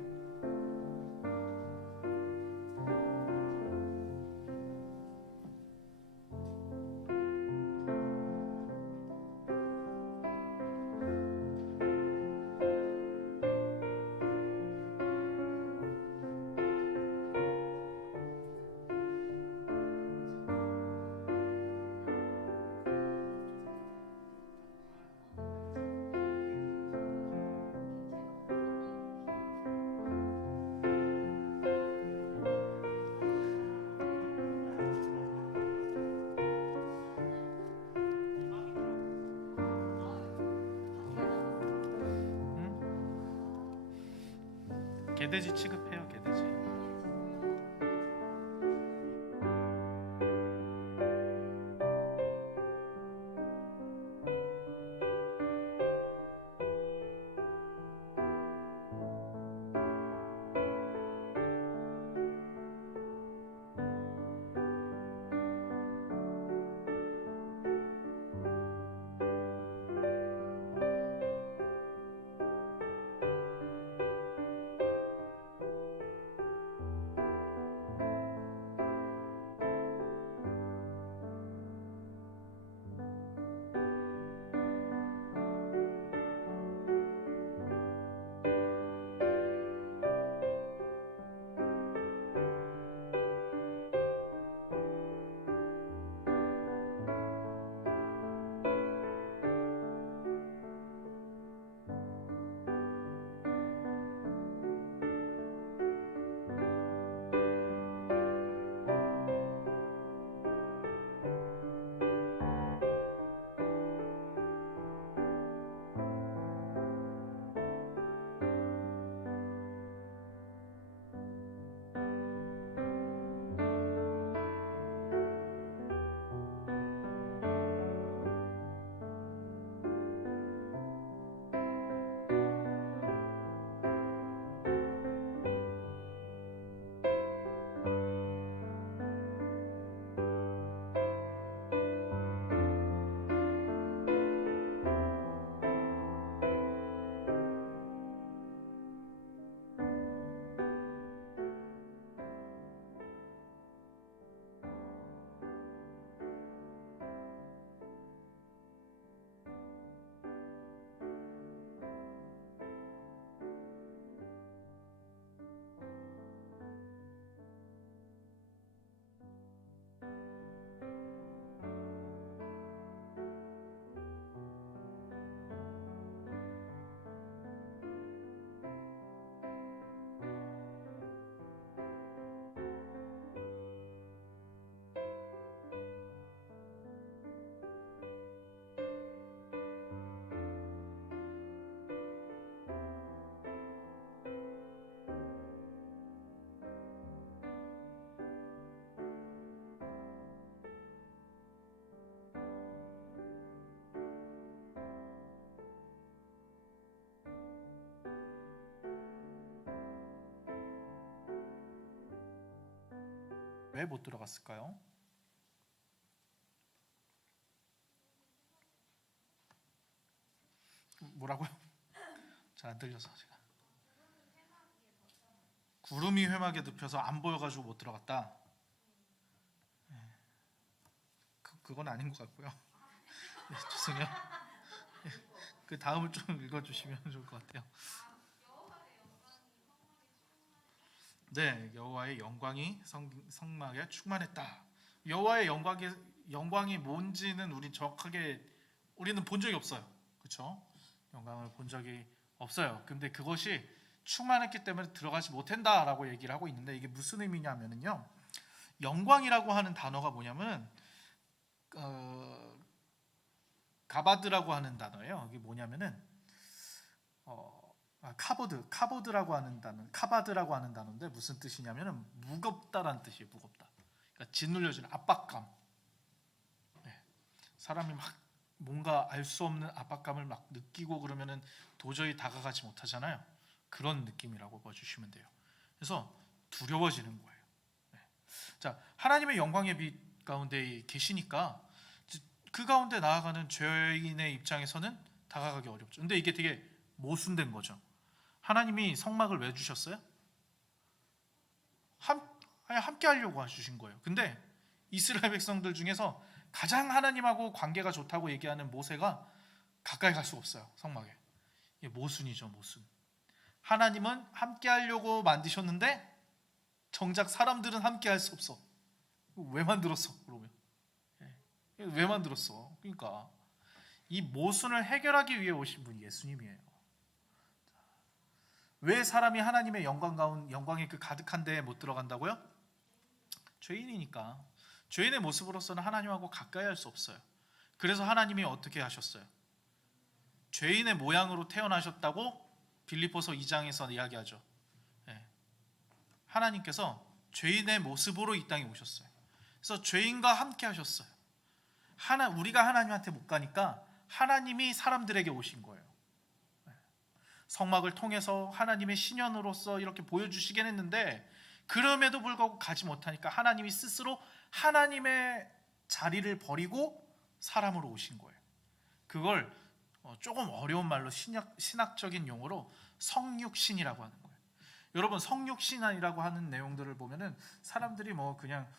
개돼지 취급해요, 개돼지. 왜 못 들어갔을까요? 뭐라고요? 잘 안 들려서 제가. 구름이 회막에 눕혀서 안 보여가지고 못 들어갔다. 그건 아닌 것 같고요. 네, 죄송해요. 그 다음을 좀 읽어주시면 좋을 것 같아요. 네, 여호와의 영광이 성막에 충만했다. 여호와의 영광이 뭔지는 우리는 본 적이 없어요. 그렇죠? 영광을 본 적이 없어요. 근데 그것이 충만했기 때문에 들어가지 못한다라고 얘기를 하고 있는데 이게 무슨 의미냐면요. 영광이라고 하는 단어가 뭐냐면 가바드라고 하는 단어예요. 이게 뭐냐면은 카바드라고 하는 단어인데 무슨 뜻이냐면은 무겁다라는 뜻이에요. 무겁다. 그러니까 짓눌려주는 압박감. 네. 사람이 막 뭔가 알 수 없는 압박감을 막 느끼고 그러면은 도저히 다가가지 못하잖아요. 그런 느낌이라고 봐주시면 돼요. 그래서 두려워지는 거예요. 네. 자, 하나님의 영광의 빛 가운데 계시니까 그 가운데 나아가는 죄인의 입장에서는 다가가기 어렵죠. 근데 이게 되게 모순된 거죠. 하나님이 성막을 왜 주셨어요? 함께 하려고 주신 거예요. 근데 이스라엘 백성들 중에서 가장 하나님하고 관계가 좋다고 얘기하는 모세가 가까이 갈 수가 없어요. 성막에. 이게 모순이죠. 모순. 하나님은 함께 하려고 만드셨는데 정작 사람들은 함께 할 수 없어. 왜 만들었어? 그러면 왜 만들었어? 그러니까 이 모순을 해결하기 위해 오신 분이 예수님이에요. 왜 사람이 하나님의 영광의 그 가득한 데에 못 들어간다고요? 죄인이니까. 죄인의 모습으로서는 하나님하고 가까이 할 수 없어요. 그래서 하나님이 어떻게 하셨어요? 죄인의 모양으로 태어나셨다고 빌립보서 2장에서 이야기하죠. 네. 하나님께서 죄인의 모습으로 이 땅에 오셨어요. 그래서 죄인과 함께 하셨어요. 우리가 하나님한테 못 가니까 하나님이 사람들에게 오신 거예요. 성막을 통해서 하나님의 신현으로서 이렇게 보여주시긴 했는데 그럼에도 불구하고 가지 못하니까 하나님이 스스로 하나님의 자리를 버리고 사람으로 오신 거예요. 그걸 조금 어려운 말로 신학적인 용어로 성육신이라고 하는 거예요. 여러분 성육신이라고 하는 내용들을 보면은 사람들이 그냥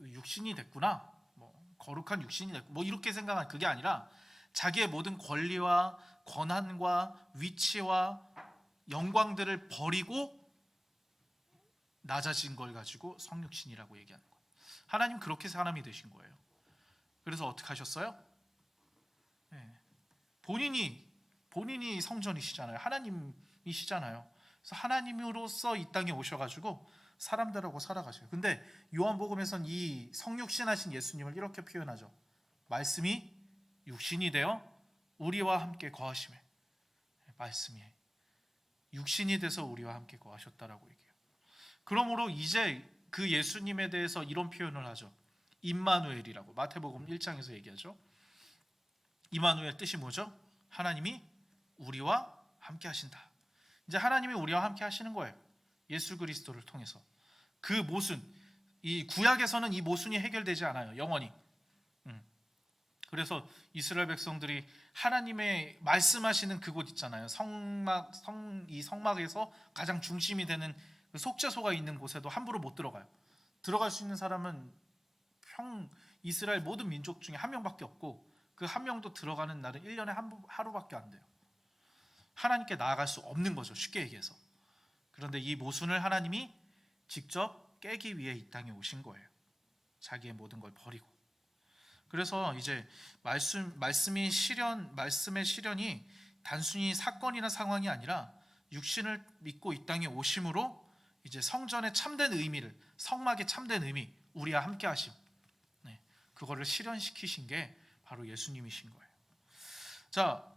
육신이 됐구나, 거룩한 육신이 됐고 이렇게 생각한 그게 아니라 자기의 모든 권리와 권한과 위치와 영광들을 버리고 낮아진 걸 가지고 성육신이라고 얘기하는 거예요. 하나님 그렇게 사람이 되신 거예요. 그래서 어떻게 하셨어요? 네. 본인이 성전이시잖아요. 하나님이시잖아요. 그래서 하나님으로서 이 땅에 오셔가지고 사람들하고 살아가셔요. 근데 요한복음에서는 이 성육신하신 예수님을 이렇게 표현하죠. 말씀이 육신이 되어 우리와 함께 거하심에. 말씀이 육신이 돼서 우리와 함께 거하셨다라고 얘기해요. 그러므로 이제 그 예수님에 대해서 이런 표현을 하죠. 임마누엘이라고 마태복음 1장에서 얘기하죠. 임마누엘 뜻이 뭐죠? 하나님이 우리와 함께 하신다. 이제 하나님이 우리와 함께 하시는 거예요. 예수 그리스도를 통해서. 그 모순, 이 구약에서는 이 모순이 해결되지 않아요. 영원히. 그래서 이스라엘 백성들이 하나님의 말씀하시는 그곳 있잖아요. 이 성막에서 가장 중심이 되는 그 속죄소가 있는 곳에도 함부로 못 들어가요. 들어갈 수 있는 사람은 이스라엘 모든 민족 중에 한 명밖에 없고 그 한 명도 들어가는 날은 1년에 하루밖에 안 돼요. 하나님께 나아갈 수 없는 거죠. 쉽게 얘기해서. 그런데 이 모순을 하나님이 직접 깨기 위해 이 땅에 오신 거예요. 자기의 모든 걸 버리고. 그래서 이제 말씀의 실현이 단순히 사건이나 상황이 아니라 육신을 믿고 이 땅에 오심으로 이제 성전의 참된 의미를, 성막의 참된 의미, 우리와 함께 하심, 그거를 실현시키신 게 바로 예수님이신 거예요. 자,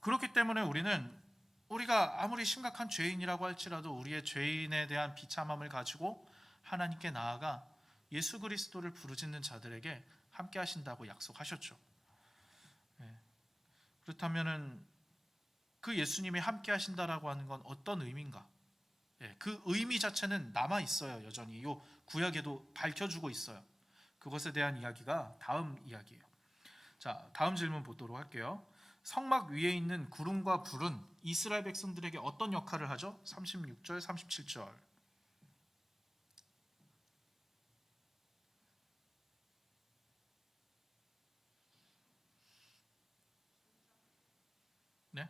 그렇기 때문에 우리가 아무리 심각한 죄인이라고 할지라도 우리의 죄인에 대한 비참함을 가지고 하나님께 나아가 예수 그리스도를 부르짖는 자들에게 함께 하신다고 약속하셨죠. 그렇다면은 그 예수님이 함께 하신다라고 하는 건 어떤 의미인가? 그 의미 자체는 남아 있어요. 여전히 이 구약에도 밝혀주고 있어요. 그것에 대한 이야기가 다음 이야기예요. 자, 다음 질문 보도록 할게요. 성막 위에 있는 구름과 불은 이스라엘 백성들에게 어떤 역할을 하죠? 36절, 37절. 네?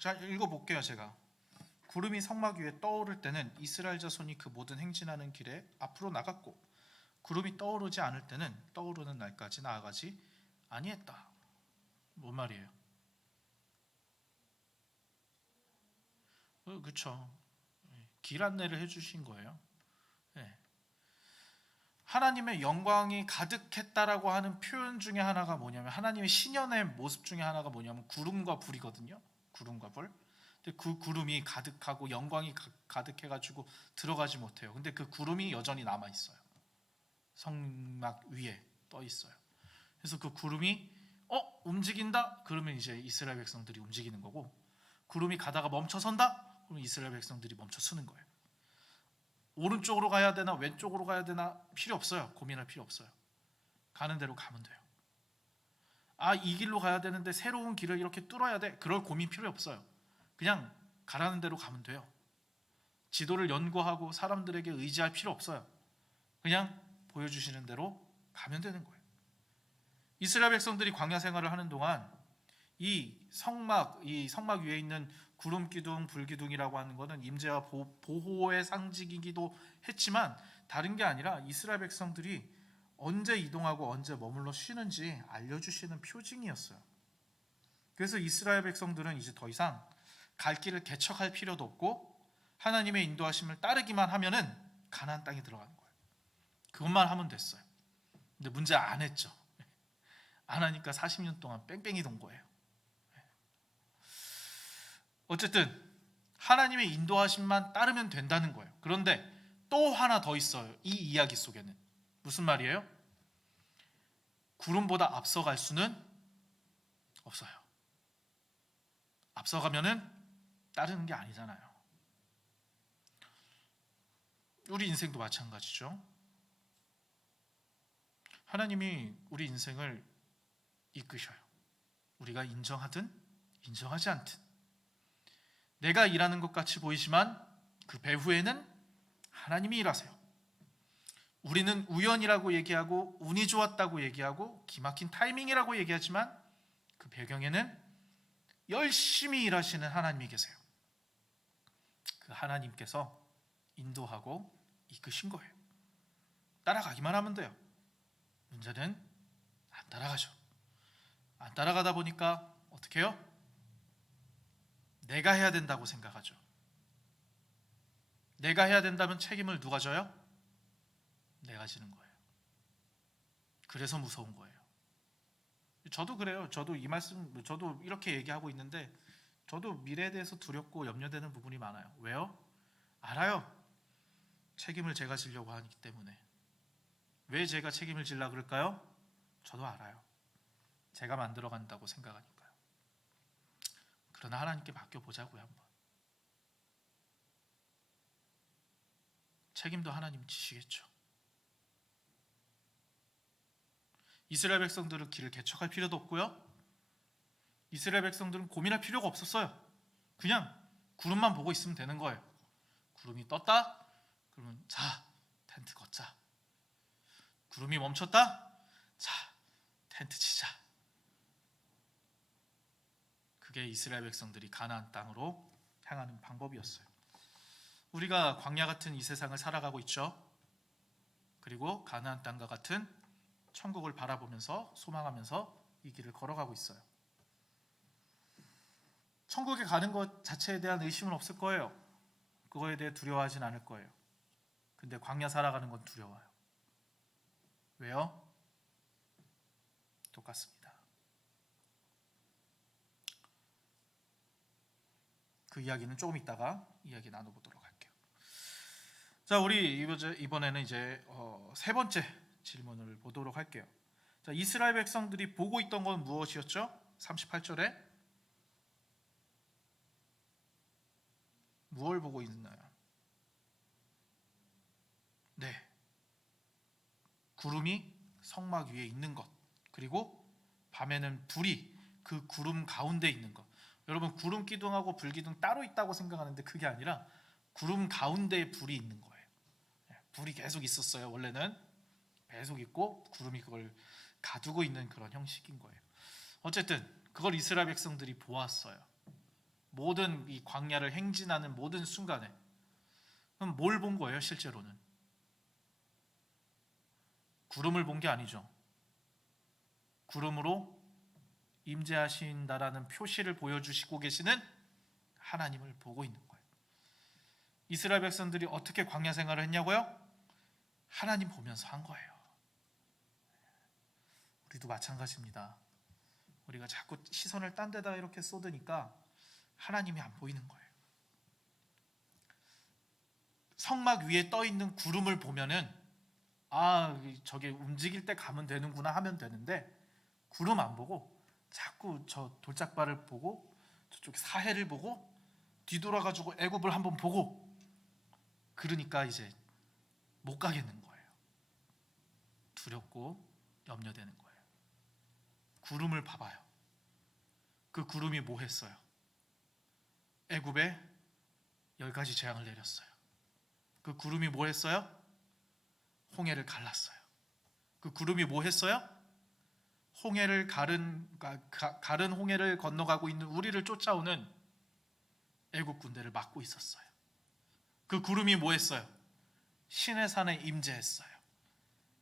자, 읽어볼게요. 제가. 구름이 성막 위에 떠오를 때는 이스라엘 자손이 그 모든 행진하는 길에 앞으로 나갔고, 구름이 떠오르지 않을 때는 떠오르는 날까지 나아가지 아니했다. 뭔 말이에요? 그렇죠. 길 안내를 해주신 거예요. 네. 하나님의 영광이 가득했다라고 하는 표현 중에 하나가 뭐냐면, 하나님의 신현의 모습 중에 하나가 뭐냐면 구름과 불이거든요. 구름과 불. 근데 그 구름이 가득하고 영광이 가득해가지고 들어가지 못해요. 근데 그 구름이 여전히 남아 있어요. 성막 위에 떠 있어요. 그래서 그 구름이 움직인다? 그러면 이제 이스라엘 백성들이 움직이는 거고, 구름이 가다가 멈춰선다? 그러면 이스라엘 백성들이 멈춰서는 거예요. 오른쪽으로 가야 되나 왼쪽으로 가야 되나 필요 없어요. 고민할 필요 없어요. 가는 대로 가면 돼요. 아, 이 길로 가야 되는데 새로운 길을 이렇게 뚫어야 돼? 그럴 고민 필요 없어요. 그냥 가라는 대로 가면 돼요. 지도를 연구하고 사람들에게 의지할 필요 없어요. 그냥 보여주시는 대로 가면 되는 거예요. 이스라엘 백성들이 광야 생활을 하는 동안 이 성막 위에 있는 구름 기둥, 불 기둥이라고 하는 것은 임재와 보호의 상징이기도 했지만, 다른 게 아니라 이스라엘 백성들이 언제 이동하고 언제 머물러 쉬는지 알려주시는 표징이었어요. 그래서 이스라엘 백성들은 이제 더 이상 갈 길을 개척할 필요도 없고, 하나님의 인도하심을 따르기만 하면은 가나안 땅에 들어가는 거예요. 그것만 하면 됐어요. 근데 문제 안 했죠. 안 하니까 40년 동안 뺑뺑이 돈 거예요. 어쨌든 하나님의 인도하심만 따르면 된다는 거예요. 그런데 또 하나 더 있어요. 이 이야기 속에는. 무슨 말이에요? 구름보다 앞서갈 수는 없어요. 앞서가면은 따르는 게 아니잖아요. 우리 인생도 마찬가지죠. 하나님이 우리 인생을 이끄셔요. 우리가 인정하든 인정하지 않든. 내가 일하는 것 같이 보이지만 그 배후에는 하나님이 일하세요. 우리는 우연이라고 얘기하고 운이 좋았다고 얘기하고 기막힌 타이밍이라고 얘기하지만 그 배경에는 열심히 일하시는 하나님이 계세요. 그 하나님께서 인도하고 이끄신 거예요. 따라가기만 하면 돼요. 문제는 안 따라가죠. 안 따라가다 보니까 어떻게 해요? 내가 해야 된다고 생각하죠. 내가 해야 된다면 책임을 누가 져요? 내가 지는 거예요. 그래서 무서운 거예요. 저도 그래요. 저도 이렇게 얘기하고 있는데 저도 미래에 대해서 두렵고 염려되는 부분이 많아요. 왜요? 알아요. 책임을 제가 지려고 하기 때문에. 왜 제가 책임을 지려고 그럴까요? 저도 알아요. 제가 만들어간다고 생각하니까요. 그러나 하나님께 맡겨보자고요. 한번. 책임도 하나님 지시겠죠. 이스라엘 백성들은 길을 개척할 필요도 없고요. 이스라엘 백성들은 고민할 필요가 없었어요. 그냥 구름만 보고 있으면 되는 거예요. 구름이 떴다? 그러면 자, 텐트 걷자. 구름이 멈췄다? 자, 텐트 치자. 그게 이스라엘 백성들이 가나안 땅으로 향하는 방법이었어요. 우리가 광야 같은 이 세상을 살아가고 있죠. 그리고 가나안 땅과 같은 천국을 바라보면서 소망하면서 이 길을 걸어가고 있어요. 천국에 가는 것 자체에 대한 의심은 없을 거예요. 그거에 대해 두려워하진 않을 거예요. 근데 광야 살아가는 건 두려워요. 왜요? 똑같습니다. 그 이야기는 조금 있다가 이야기 나눠보도록 할게요. 자, 우리 이번에는 이제 세 번째 질문을 보도록 할게요. 자, 이스라엘 백성들이 보고 있던 건 무엇이었죠? 38절에 무엇을 보고 있나요? 네. 구름이 성막 위에 있는 것, 그리고 밤에는 불이 그 구름 가운데 있는 것. 여러분, 구름 기둥하고 불 기둥 따로 있다고 생각하는데 그게 아니라 구름 가운데에 불이 있는 거예요. 불이 계속 있었어요. 원래는 계속 있고 구름이 그걸 가두고 있는 그런 형식인 거예요. 어쨌든 그걸 이스라엘 백성들이 보았어요. 모든 이 광야를 행진하는 모든 순간에. 그럼 뭘 본 거예요, 실제로는? 구름을 본 게 아니죠. 구름으로 임재하신다라는 표시를 보여주시고 계시는 하나님을 보고 있는 거예요. 이스라엘 백성들이 어떻게 광야 생활을 했냐고요? 하나님 보면서 한 거예요. 우리도 마찬가지입니다. 우리가 자꾸 시선을 딴 데다 이렇게 쏟으니까 하나님이 안 보이는 거예요. 성막 위에 떠 있는 구름을 보면은 저게 움직일 때 가면 되는구나 하면 되는데, 구름 안 보고 자꾸 저 돌짝발을 보고 저쪽 사해를 보고 뒤돌아가지고 애굽을 한번 보고, 그러니까 이제 못 가겠는 거예요. 두렵고 염려되는 거예요. 구름을 봐봐요. 그 구름이 뭐 했어요? 애굽에 10가지 재앙을 내렸어요. 그 구름이 뭐 했어요? 홍해를 갈랐어요. 그 구름이 뭐 했어요? 홍해를 가른 홍해를 건너가고 있는 우리를 쫓아오는 애굽 군대를 막고 있었어요. 그 구름이 뭐 했어요? 시내산에 임재했어요.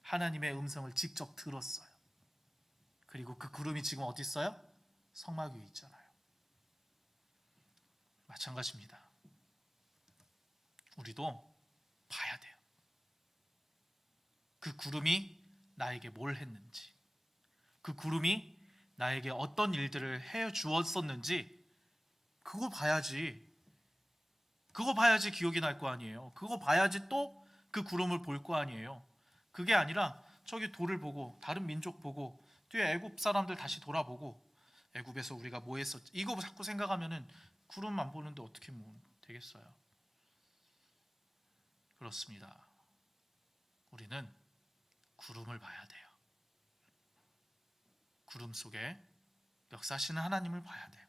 하나님의 음성을 직접 들었어요. 그리고 그 구름이 지금 어디 있어요? 성막 위에 있잖아요. 마찬가지입니다. 우리도 봐야 돼요. 그 구름이 나에게 뭘 했는지, 그 구름이 나에게 어떤 일들을 해 주었었는지, 그거 봐야지 기억이 날 거 아니에요. 그거 봐야지 또 그 구름을 볼 거 아니에요. 그게 아니라 저기 돌을 보고 다른 민족 보고 뒤에 애굽 사람들 다시 돌아보고 애굽에서 우리가 뭐 했었지, 이거 자꾸 생각하면은 구름 안 보는데 어떻게 뭐 되겠어요. 그렇습니다. 우리는 구름을 봐야 돼요. 구름 속에 역사하시는 하나님을 봐야 돼요.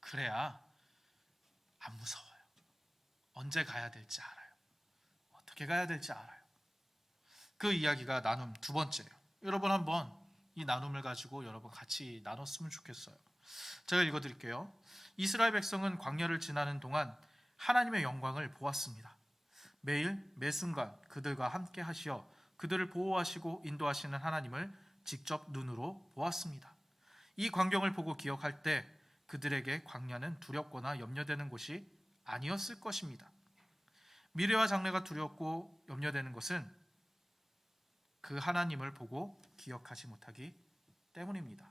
그래야 안 무서워요. 언제 가야 될지 알아요. 어떻게 가야 될지 알아요. 그 이야기가 나눔 두 번째예요. 여러분 한번 이 나눔을 가지고 여러분 같이 나눴으면 좋겠어요. 제가 읽어드릴게요. 이스라엘 백성은 광야를 지나는 동안 하나님의 영광을 보았습니다. 매일 매순간 그들과 함께 하시어 그들을 보호하시고 인도하시는 하나님을 직접 눈으로 보았습니다. 이 광경을 보고 기억할 때 그들에게 광야는 두렵거나 염려되는 곳이 아니었을 것입니다. 미래와 장래가 두렵고 염려되는 것은 그 하나님을 보고 기억하지 못하기 때문입니다.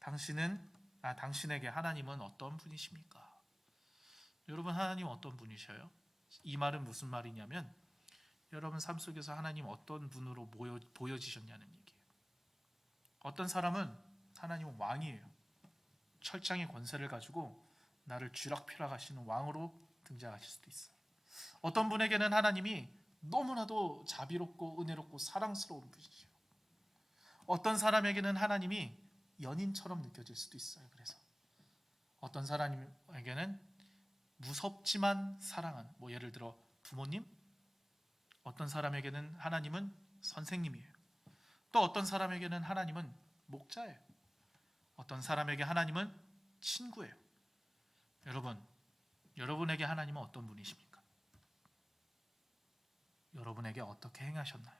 당신에게 하나님은 어떤 분이십니까? 여러분, 하나님 어떤 분이셔요? 이 말은 무슨 말이냐면 여러분 삶 속에서 하나님 어떤 분으로 보여지셨냐는 얘기예요. 어떤 사람은 하나님은 왕이에요. 철장의 권세를 가지고 나를 쥐락펴락하시는 왕으로 등장하실 수도 있어요. 어떤 분에게는 하나님이 너무나도 자비롭고 은혜롭고 사랑스러운 분이죠. 어떤 사람에게는 하나님이 연인처럼 느껴질 수도 있어요. 그래서 어떤 사람에게는 무섭지만 사랑하는, 예를 들어 부모님, 어떤 사람에게는 하나님은 선생님이에요. 또 어떤 사람에게는 하나님은 목자예요. 어떤 사람에게 하나님은 친구예요. 여러분에게 하나님은 어떤 분이십니까? 여러분에게 어떻게 행하셨나요?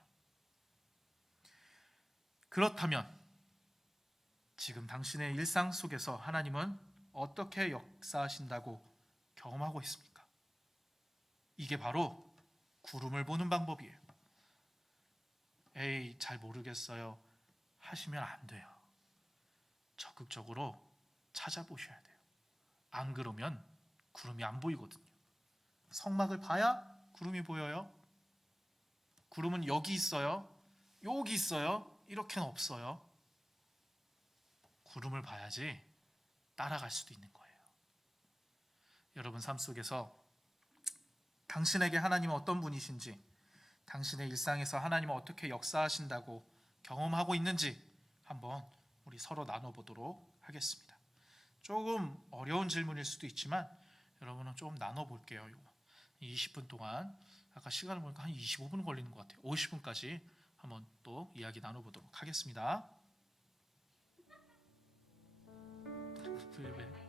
그렇다면 지금 당신의 일상 속에서 하나님은 어떻게 역사하신다고 경험하고 있습니까? 이게 바로 구름을 보는 방법이에요. 잘 모르겠어요 하시면 안 돼요. 적극적으로 찾아보셔야 돼요. 안 그러면 구름이 안 보이거든요. 성막을 봐야 구름이 보여요. 구름은 여기 있어요, 여기 있어요, 이렇게는 없어요. 구름을 봐야지 따라갈 수도 있는 거예요. 여러분 삶 속에서 당신에게 하나님은 어떤 분이신지 당신의 일상에서 하나님은 어떻게 역사하신다고 경험하고 있는지 한번 우리 서로 나눠보도록 하겠습니다. 조금 어려운 질문일 수도 있지만 여러분은 좀 나눠볼게요. 20분 동안 아까 시간을 보니까 한 25분 걸리는 것 같아요. 50분까지 한번 또 이야기 나눠보도록 하겠습니다. 왜?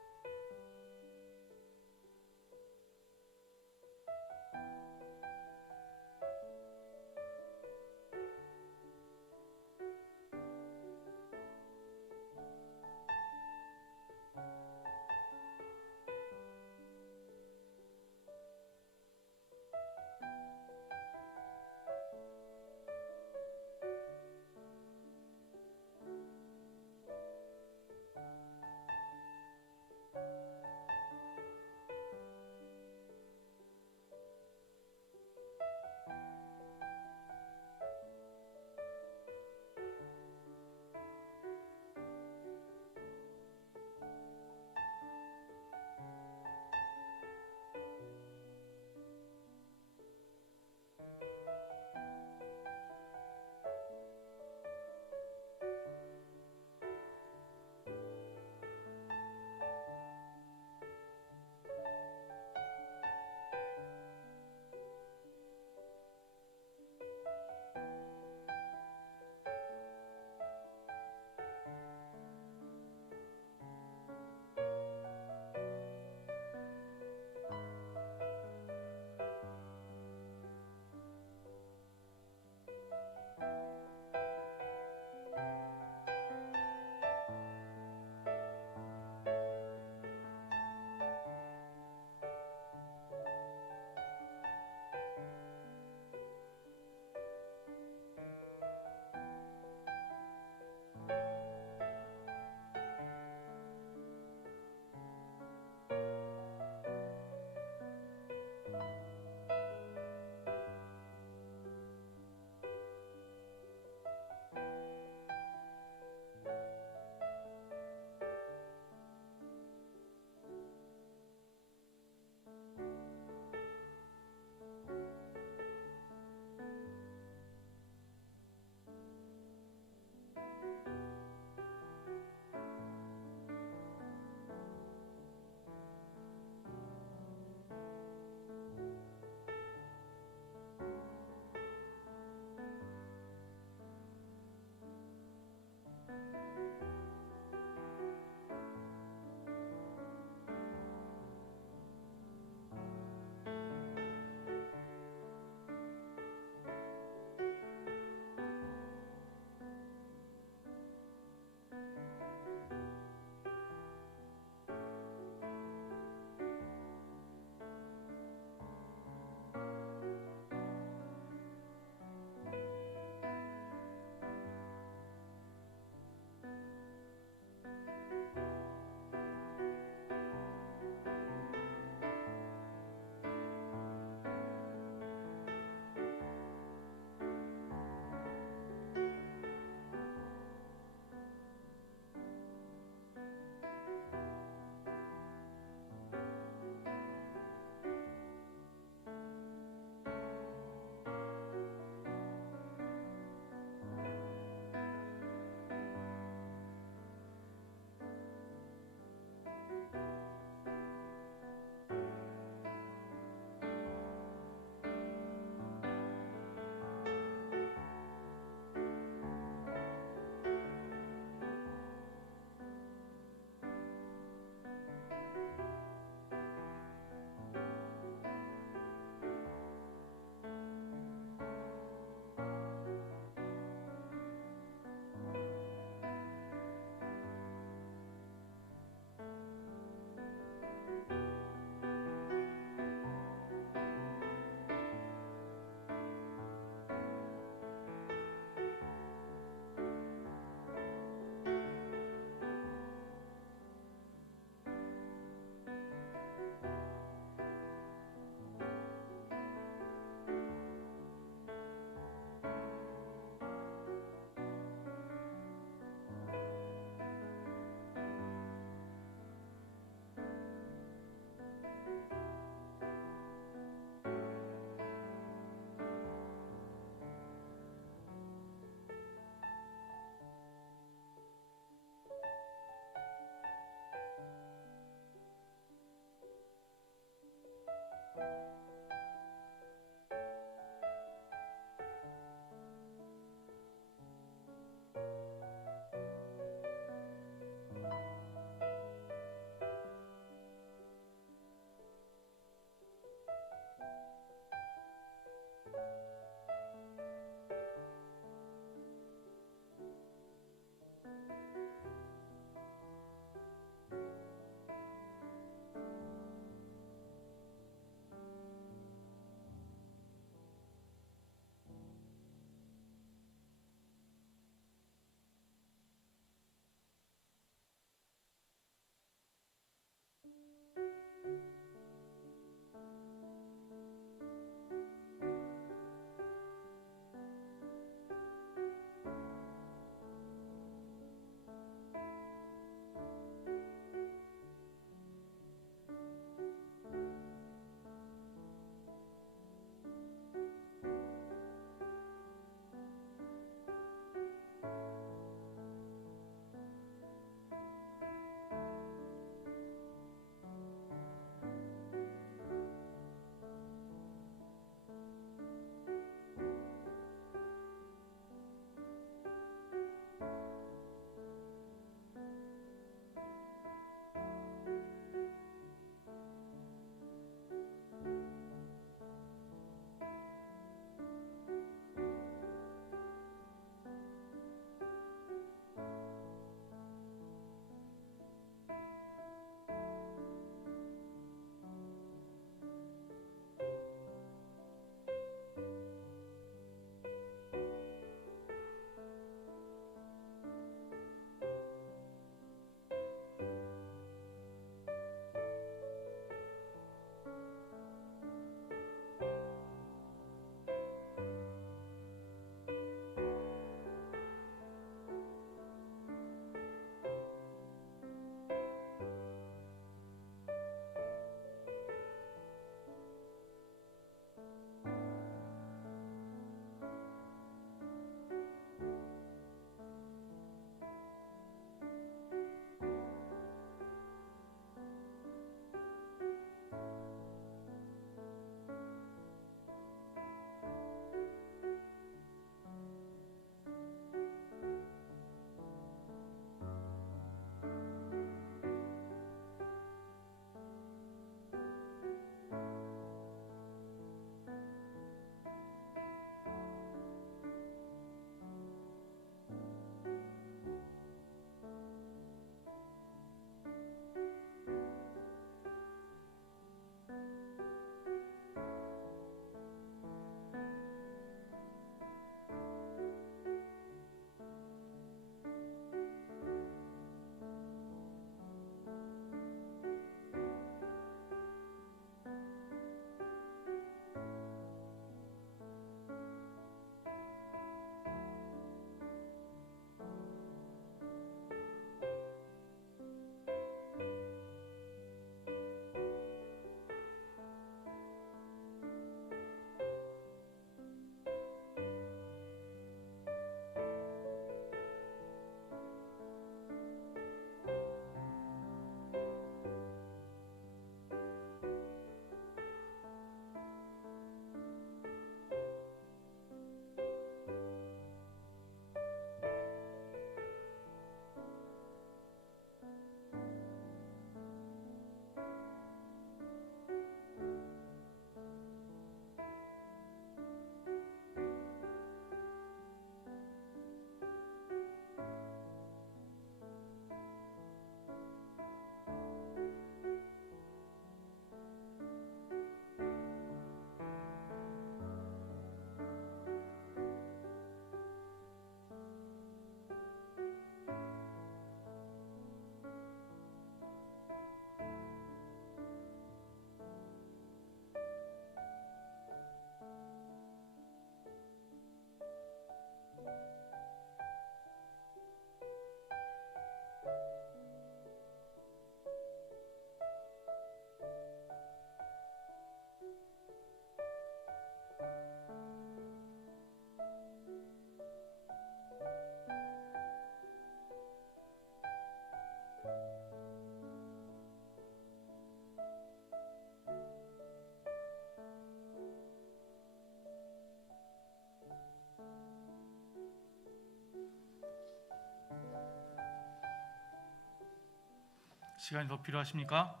시간이 더 필요하십니까?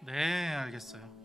네, 알겠어요.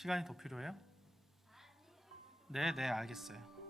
시간이 더 필요해요? 네, 네, 알겠어요.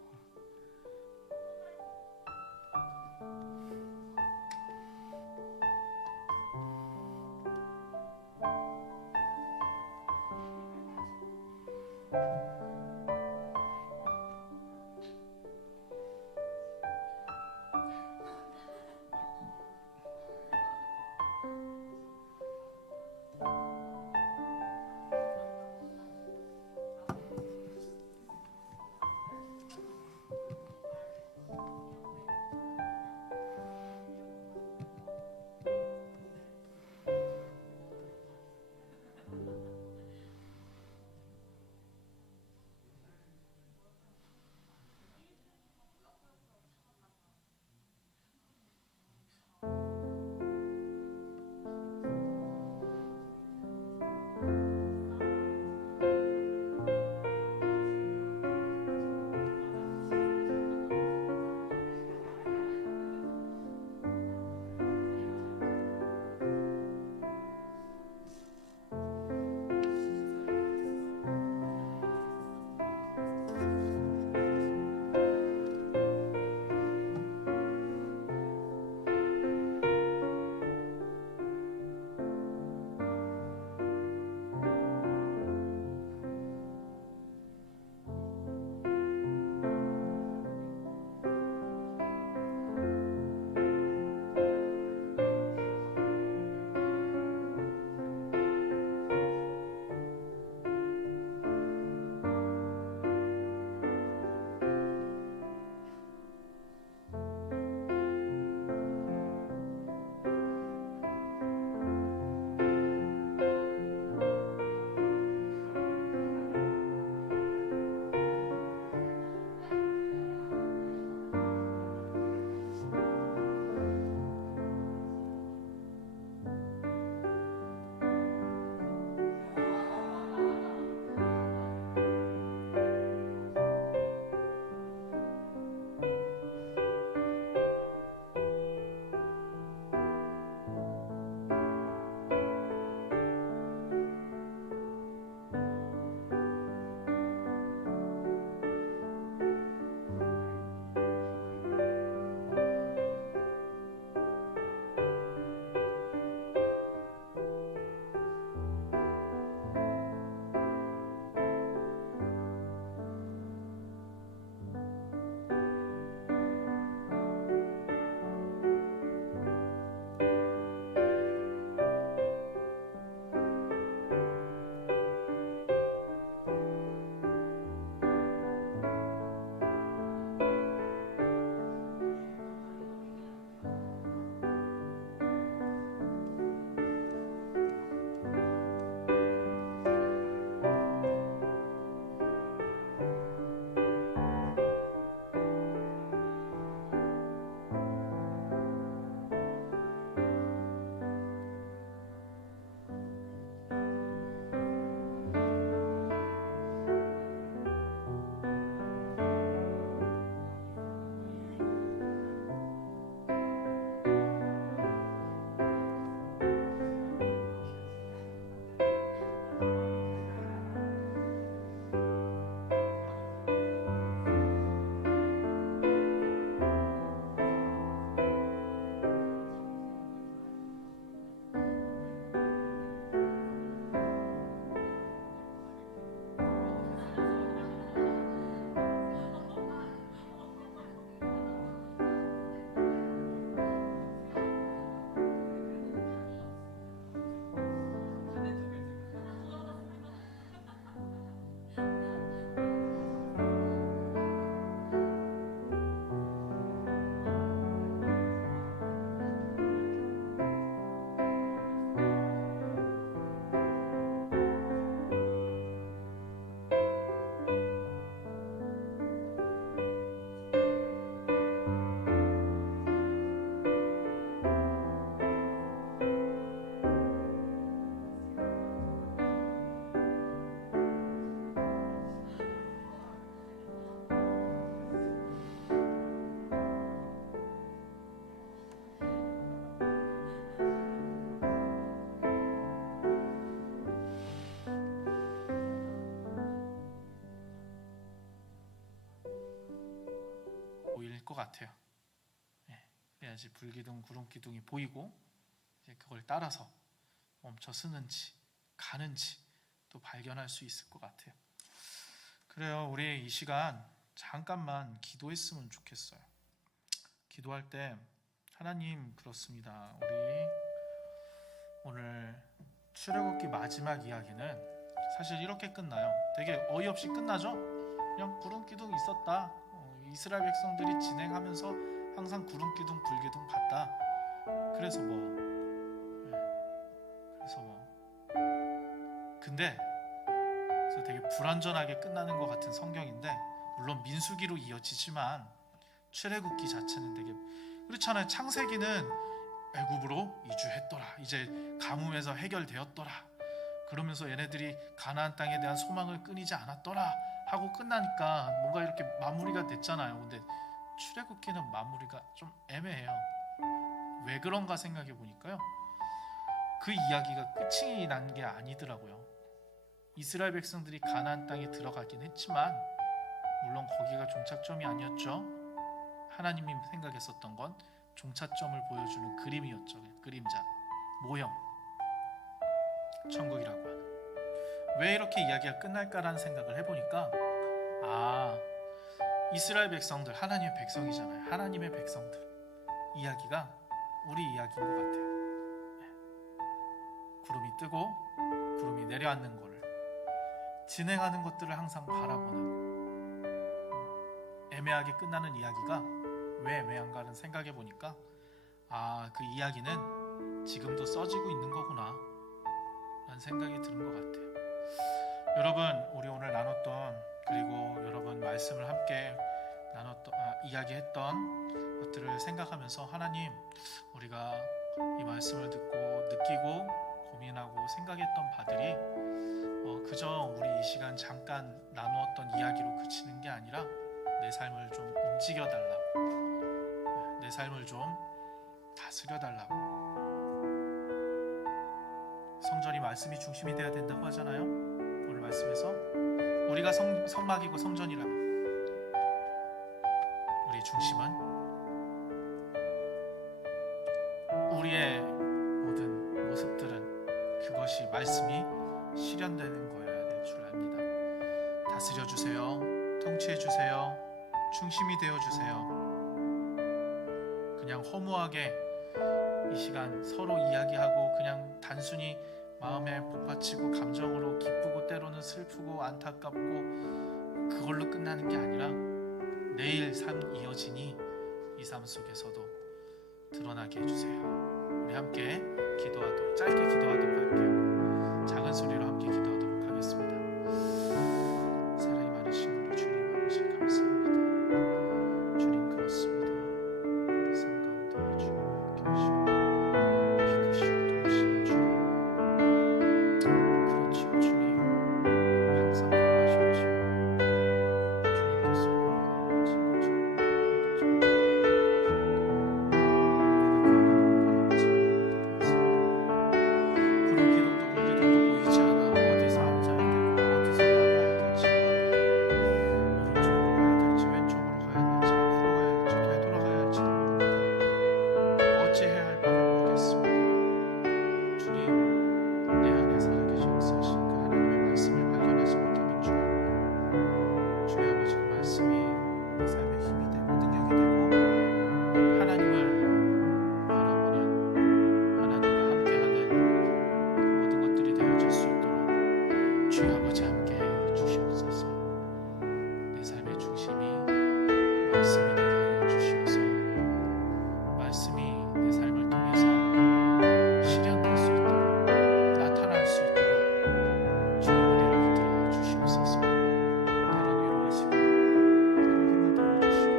같아요. 그래야지 불기둥, 구름기둥이 보이고 이제 그걸 따라서 멈춰 서는지 가는지 또 발견할 수 있을 것 같아요. 그래요. 우리 이 시간 잠깐만 기도했으면 좋겠어요. 기도할 때 하나님, 그렇습니다. 우리 오늘 출애굽기 마지막 이야기는 사실 이렇게 끝나요. 되게 어이없이 끝나죠. 그냥 구름기둥 있었다. 이스라엘 백성들이 진행하면서 항상 구름기둥, 불기둥 봤다. 그래서 뭐 근데 그래서 되게 불완전하게 끝나는 것 같은 성경인데, 물론 민수기로 이어지지만 출애굽기 자체는 되게 그렇잖아요. 창세기는 애굽으로 이주했더라, 이제 가뭄에서 해결되었더라, 그러면서 얘네들이 가나안 땅에 대한 소망을 끊이지 않았더라 하고 끝나니까 뭔가 이렇게 마무리가 됐잖아요. 근데 출애굽기는 마무리가 좀 애매해요. 왜 그런가 생각해 보니까요, 그 이야기가 끝이 난 게 아니더라고요. 이스라엘 백성들이 가나안 땅에 들어가긴 했지만 물론 거기가 종착점이 아니었죠. 하나님이 생각했었던 건 종착점을 보여주는 그림이었죠. 그림자, 모형, 천국이라고 하는. 왜 이렇게 이야기가 끝날까라는 생각을 해보니까 이스라엘 백성들, 하나님의 백성이잖아요. 하나님의 백성들 이야기가 우리 이야기인 것 같아요. 구름이 뜨고 구름이 내려앉는 거를, 진행하는 것들을 항상 바라보는, 애매하게 끝나는 이야기가 왜 애매한가를 생각해 보니까 그 이야기는 지금도 써지고 있는 거구나 라는 생각이 드는 것 같아요. 여러분, 우리 오늘 나눴던, 그리고 여러분 말씀을 함께 나눴던, 이야기했던 것들을 생각하면서 하나님, 우리가 이 말씀을 듣고 느끼고 고민하고 생각했던 바들이 그저 우리 이 시간 잠깐 나누었던 이야기로 그치는 게 아니라 내 삶을 좀 움직여달라고, 내 삶을 좀 다스려달라고. 성전이 말씀이 중심이 되어야 된다고 하잖아요. 오늘 말씀에서 우리가 성막이고 성전이라면 우리 중심은 우리의 모든 모습들은 그것이 말씀이 실현되는 거여야 될 줄 압니다. 다스려 주세요. 통치해 주세요. 중심이 되어 주세요. 그냥 허무하게 이 시간 서로 이야기하고 그냥 단순히 마음에 복받치고 감정으로 기쁘고 때로는 슬프고 안타깝고 그걸로 끝나는 게 아니라 내일 삶 이어지니 이 삶 속에서도 드러나게 해주세요. 우리 함께 기도하도록, 짧게 기도하도록 할게요. 작은 소리로 함께 기도하도록 하겠습니다. 사랑이 많으신 우리 주님 아버지, 감사합니다. 주님, 그렇습니다. 우리 삶 가운데 주님 함께 하시고 이끄시고 도우시는 주님, 그렇죠. 주님 항상 그러하셨죠. 주님께서 구름기둥도 불기둥도 보이지 않아 어디서 앉아야 되고 어디서 나가야 될지, 오른쪽으로 가야 될지 왼쪽으로 가야 될지 앞으로 가야 될지 되돌아가야 할지도 모릅니다. 어찌해야 할 바를 모르겠습니다. 주님, 내 안에 살아계신 역사하신 그 하나님의 말씀을 발견하지 못함인 줄 알고, 주의 아버지 그 말씀이 내 삶의 힘이 되고 능력이 되고 하나님을 바라보는, 하나님과 함께하는 모든 것들이 되어질 수 있도록 주의 아버지 함께 주시옵소서. 내 삶의 중심이 말씀이 되게 하여 주시옵소서. 말씀이 내 삶을 통해서 실현될 수 있도록, 나타날 수 있도록 주님 은혜를 붙들어 주시옵소서. 다른 위로하시고 다른 힘을 더해주시고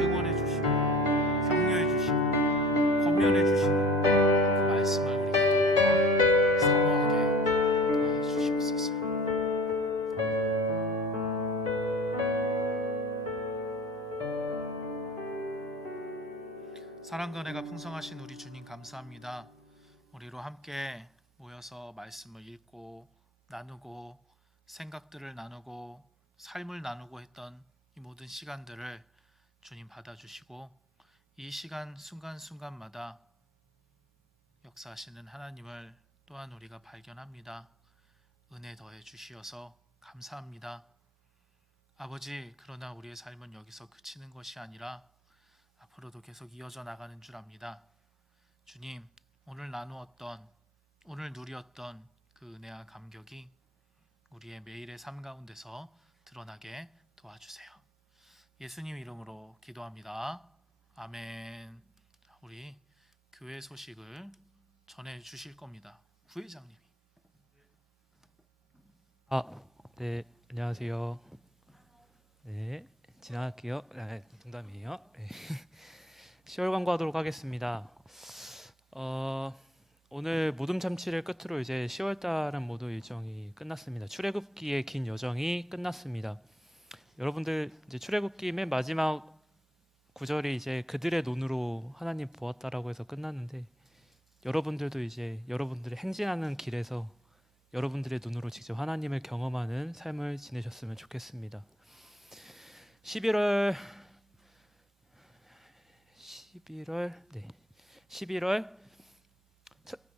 응원해 주시고 격려해 주시고 권면해 주시는 그 말씀을 우리가 더욱더 사모하게 도와주시옵소서. 사랑과 은혜가 풍성하신 우리 주님, 감사합니다. 우리로 함께 모여서 말씀을 읽고 나누고 생각들을 나누고 삶을 나누고 했던 이 모든 시간들을 주님 받아주시고 이 시간 순간순간마다 역사하시는 하나님을 또한 우리가 발견합니다. 은혜 더해 주시어서 감사합니다. 아버지, 그러나 우리의 삶은 여기서 그치는 것이 아니라 앞으로도 계속 이어져 나가는 줄 압니다. 주님, 오늘 나누었던, 오늘 누렸던 그 은혜와 감격이 우리의 매일의 삶 가운데서 드러나게 도와주세요. 예수님 이름으로 기도합니다. 아멘. 우리 교회 소식을 전해 주실 겁니다. 부회장님이. 네, 안녕하세요. 네, 지나갈게요. 농담이에요. 네. 10월 광고하도록 하겠습니다. 오늘 모둠 참치를 끝으로 이제 10월 달은 모두 일정이 끝났습니다. 출애굽기의 긴 여정이 끝났습니다. 여러분들 이제 출애굽기 맨 마지막 구절이 이제 그들의 눈으로 하나님 보았다라고 해서 끝났는데, 여러분들도 이제 여러분들의 행진하는 길에서 여러분들의 눈으로 직접 하나님을 경험하는 삶을 지내셨으면 좋겠습니다. 11월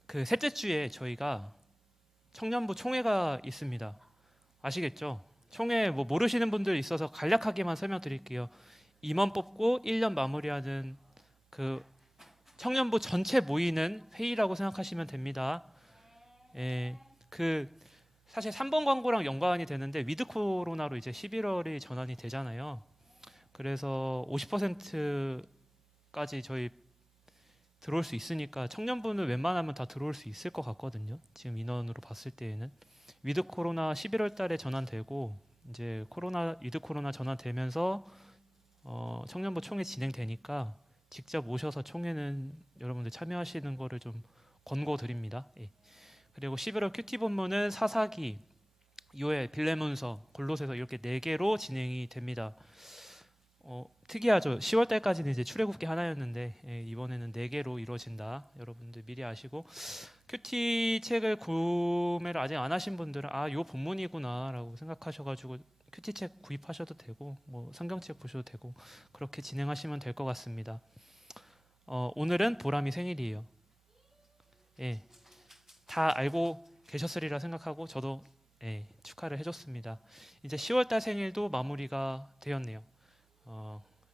그 셋째 주에 저희가 청년부 총회가 있습니다. 아시겠죠? 총회 뭐 모르시는 분들 있어서 간략하게만 설명드릴게요. 임원 뽑고 1년 마무리하는 그 청년부 전체 모이는 회의라고 생각하시면 됩니다. 그 사실 3번 광고랑 연관이 되는데 위드 코로나로 이제 11월이 전환이 되잖아요. 그래서 50%까지 저희 들어올 수 있으니까 청년부는 웬만하면 다 들어올 수 있을 것 같거든요. 지금 인원으로 봤을 때에는 위드 코로나 11월 달에 전환되고 이제 위드 코로나 전환되면서 청년부 총회 진행되니까 직접 오셔서 총회는 여러분들 참여하시는 거를 좀 권고드립니다. 예. 그리고 11월 큐티 본문은 사사기, 요엘, 빌레몬서, 골로새서 이렇게 4개로 진행이 됩니다. 특이하죠. 10월 달까지는 이제 출애굽기 하나였는데 이번에는 4개로 이루어진다. 여러분들 미리 아시고, 큐티 책을 구매를 아직 안 하신 분들은 요 본문이구나라고 생각하셔가지고 큐티 책 구입하셔도 되고 뭐 성경책 보셔도 되고 그렇게 진행하시면 될 것 같습니다. 오늘은 보람이 생일이에요. 예, 다 알고 계셨으리라 생각하고 저도 축하를 해줬습니다. 이제 10월달 생일도 마무리가 되었네요.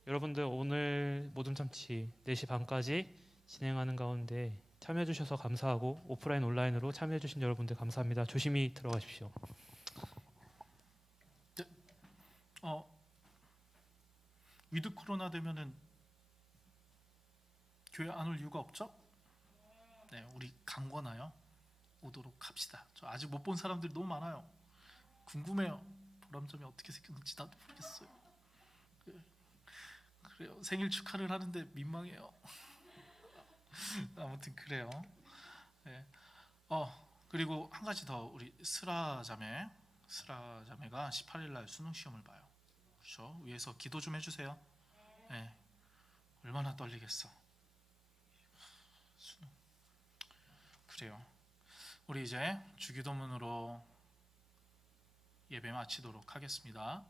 여러분들 오늘 모둠 참치 4시 반까지 진행하는 가운데 참여해주셔서 감사하고 오프라인 온라인으로 참여해주신 여러분들 감사합니다. 조심히 들어가십시오. 위드 코로나 되면은 교회 안 올 이유가 없죠? 네, 우리 강권하여 오도록 합시다. 저 아직 못 본 사람들이 너무 많아요. 궁금해요. 보람점이 어떻게 생겼는지 나도 모르겠어요. 그래요. 생일 축하를 하는데 민망해요. 아무튼 그래요. 네. 그리고 한 가지 더, 우리 스라 자매가 18일 날 수능 시험을 봐요. 그렇죠? 위에서 기도 좀 해주세요. 네. 얼마나 떨리겠어. 수능. 그래요. 우리 이제 주기도문으로 예배 마치도록 하겠습니다.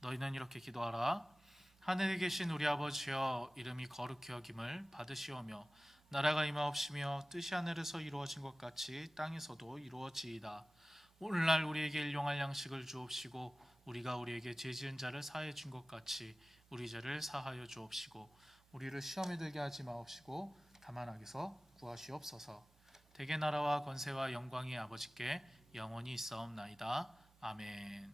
너희는 이렇게 기도하라. 하늘에 계신 우리 아버지여, 이름이 거룩히 여김을 받으시오며 나라가 임하옵시며 뜻이 하늘에서 이루어진 것 같이 땅에서도 이루어지이다. 오늘날 우리에게 일용할 양식을 주옵시고 우리가 우리에게 죄 지은 자를 사하여 준 것 같이 우리 죄를 사하여 주옵시고 우리를 시험에 들게 하지 마옵시고 다만 악에서 구하시옵소서. 대개 나라와 권세와 영광이 아버지께 영원히 있사옵나이다. 아멘.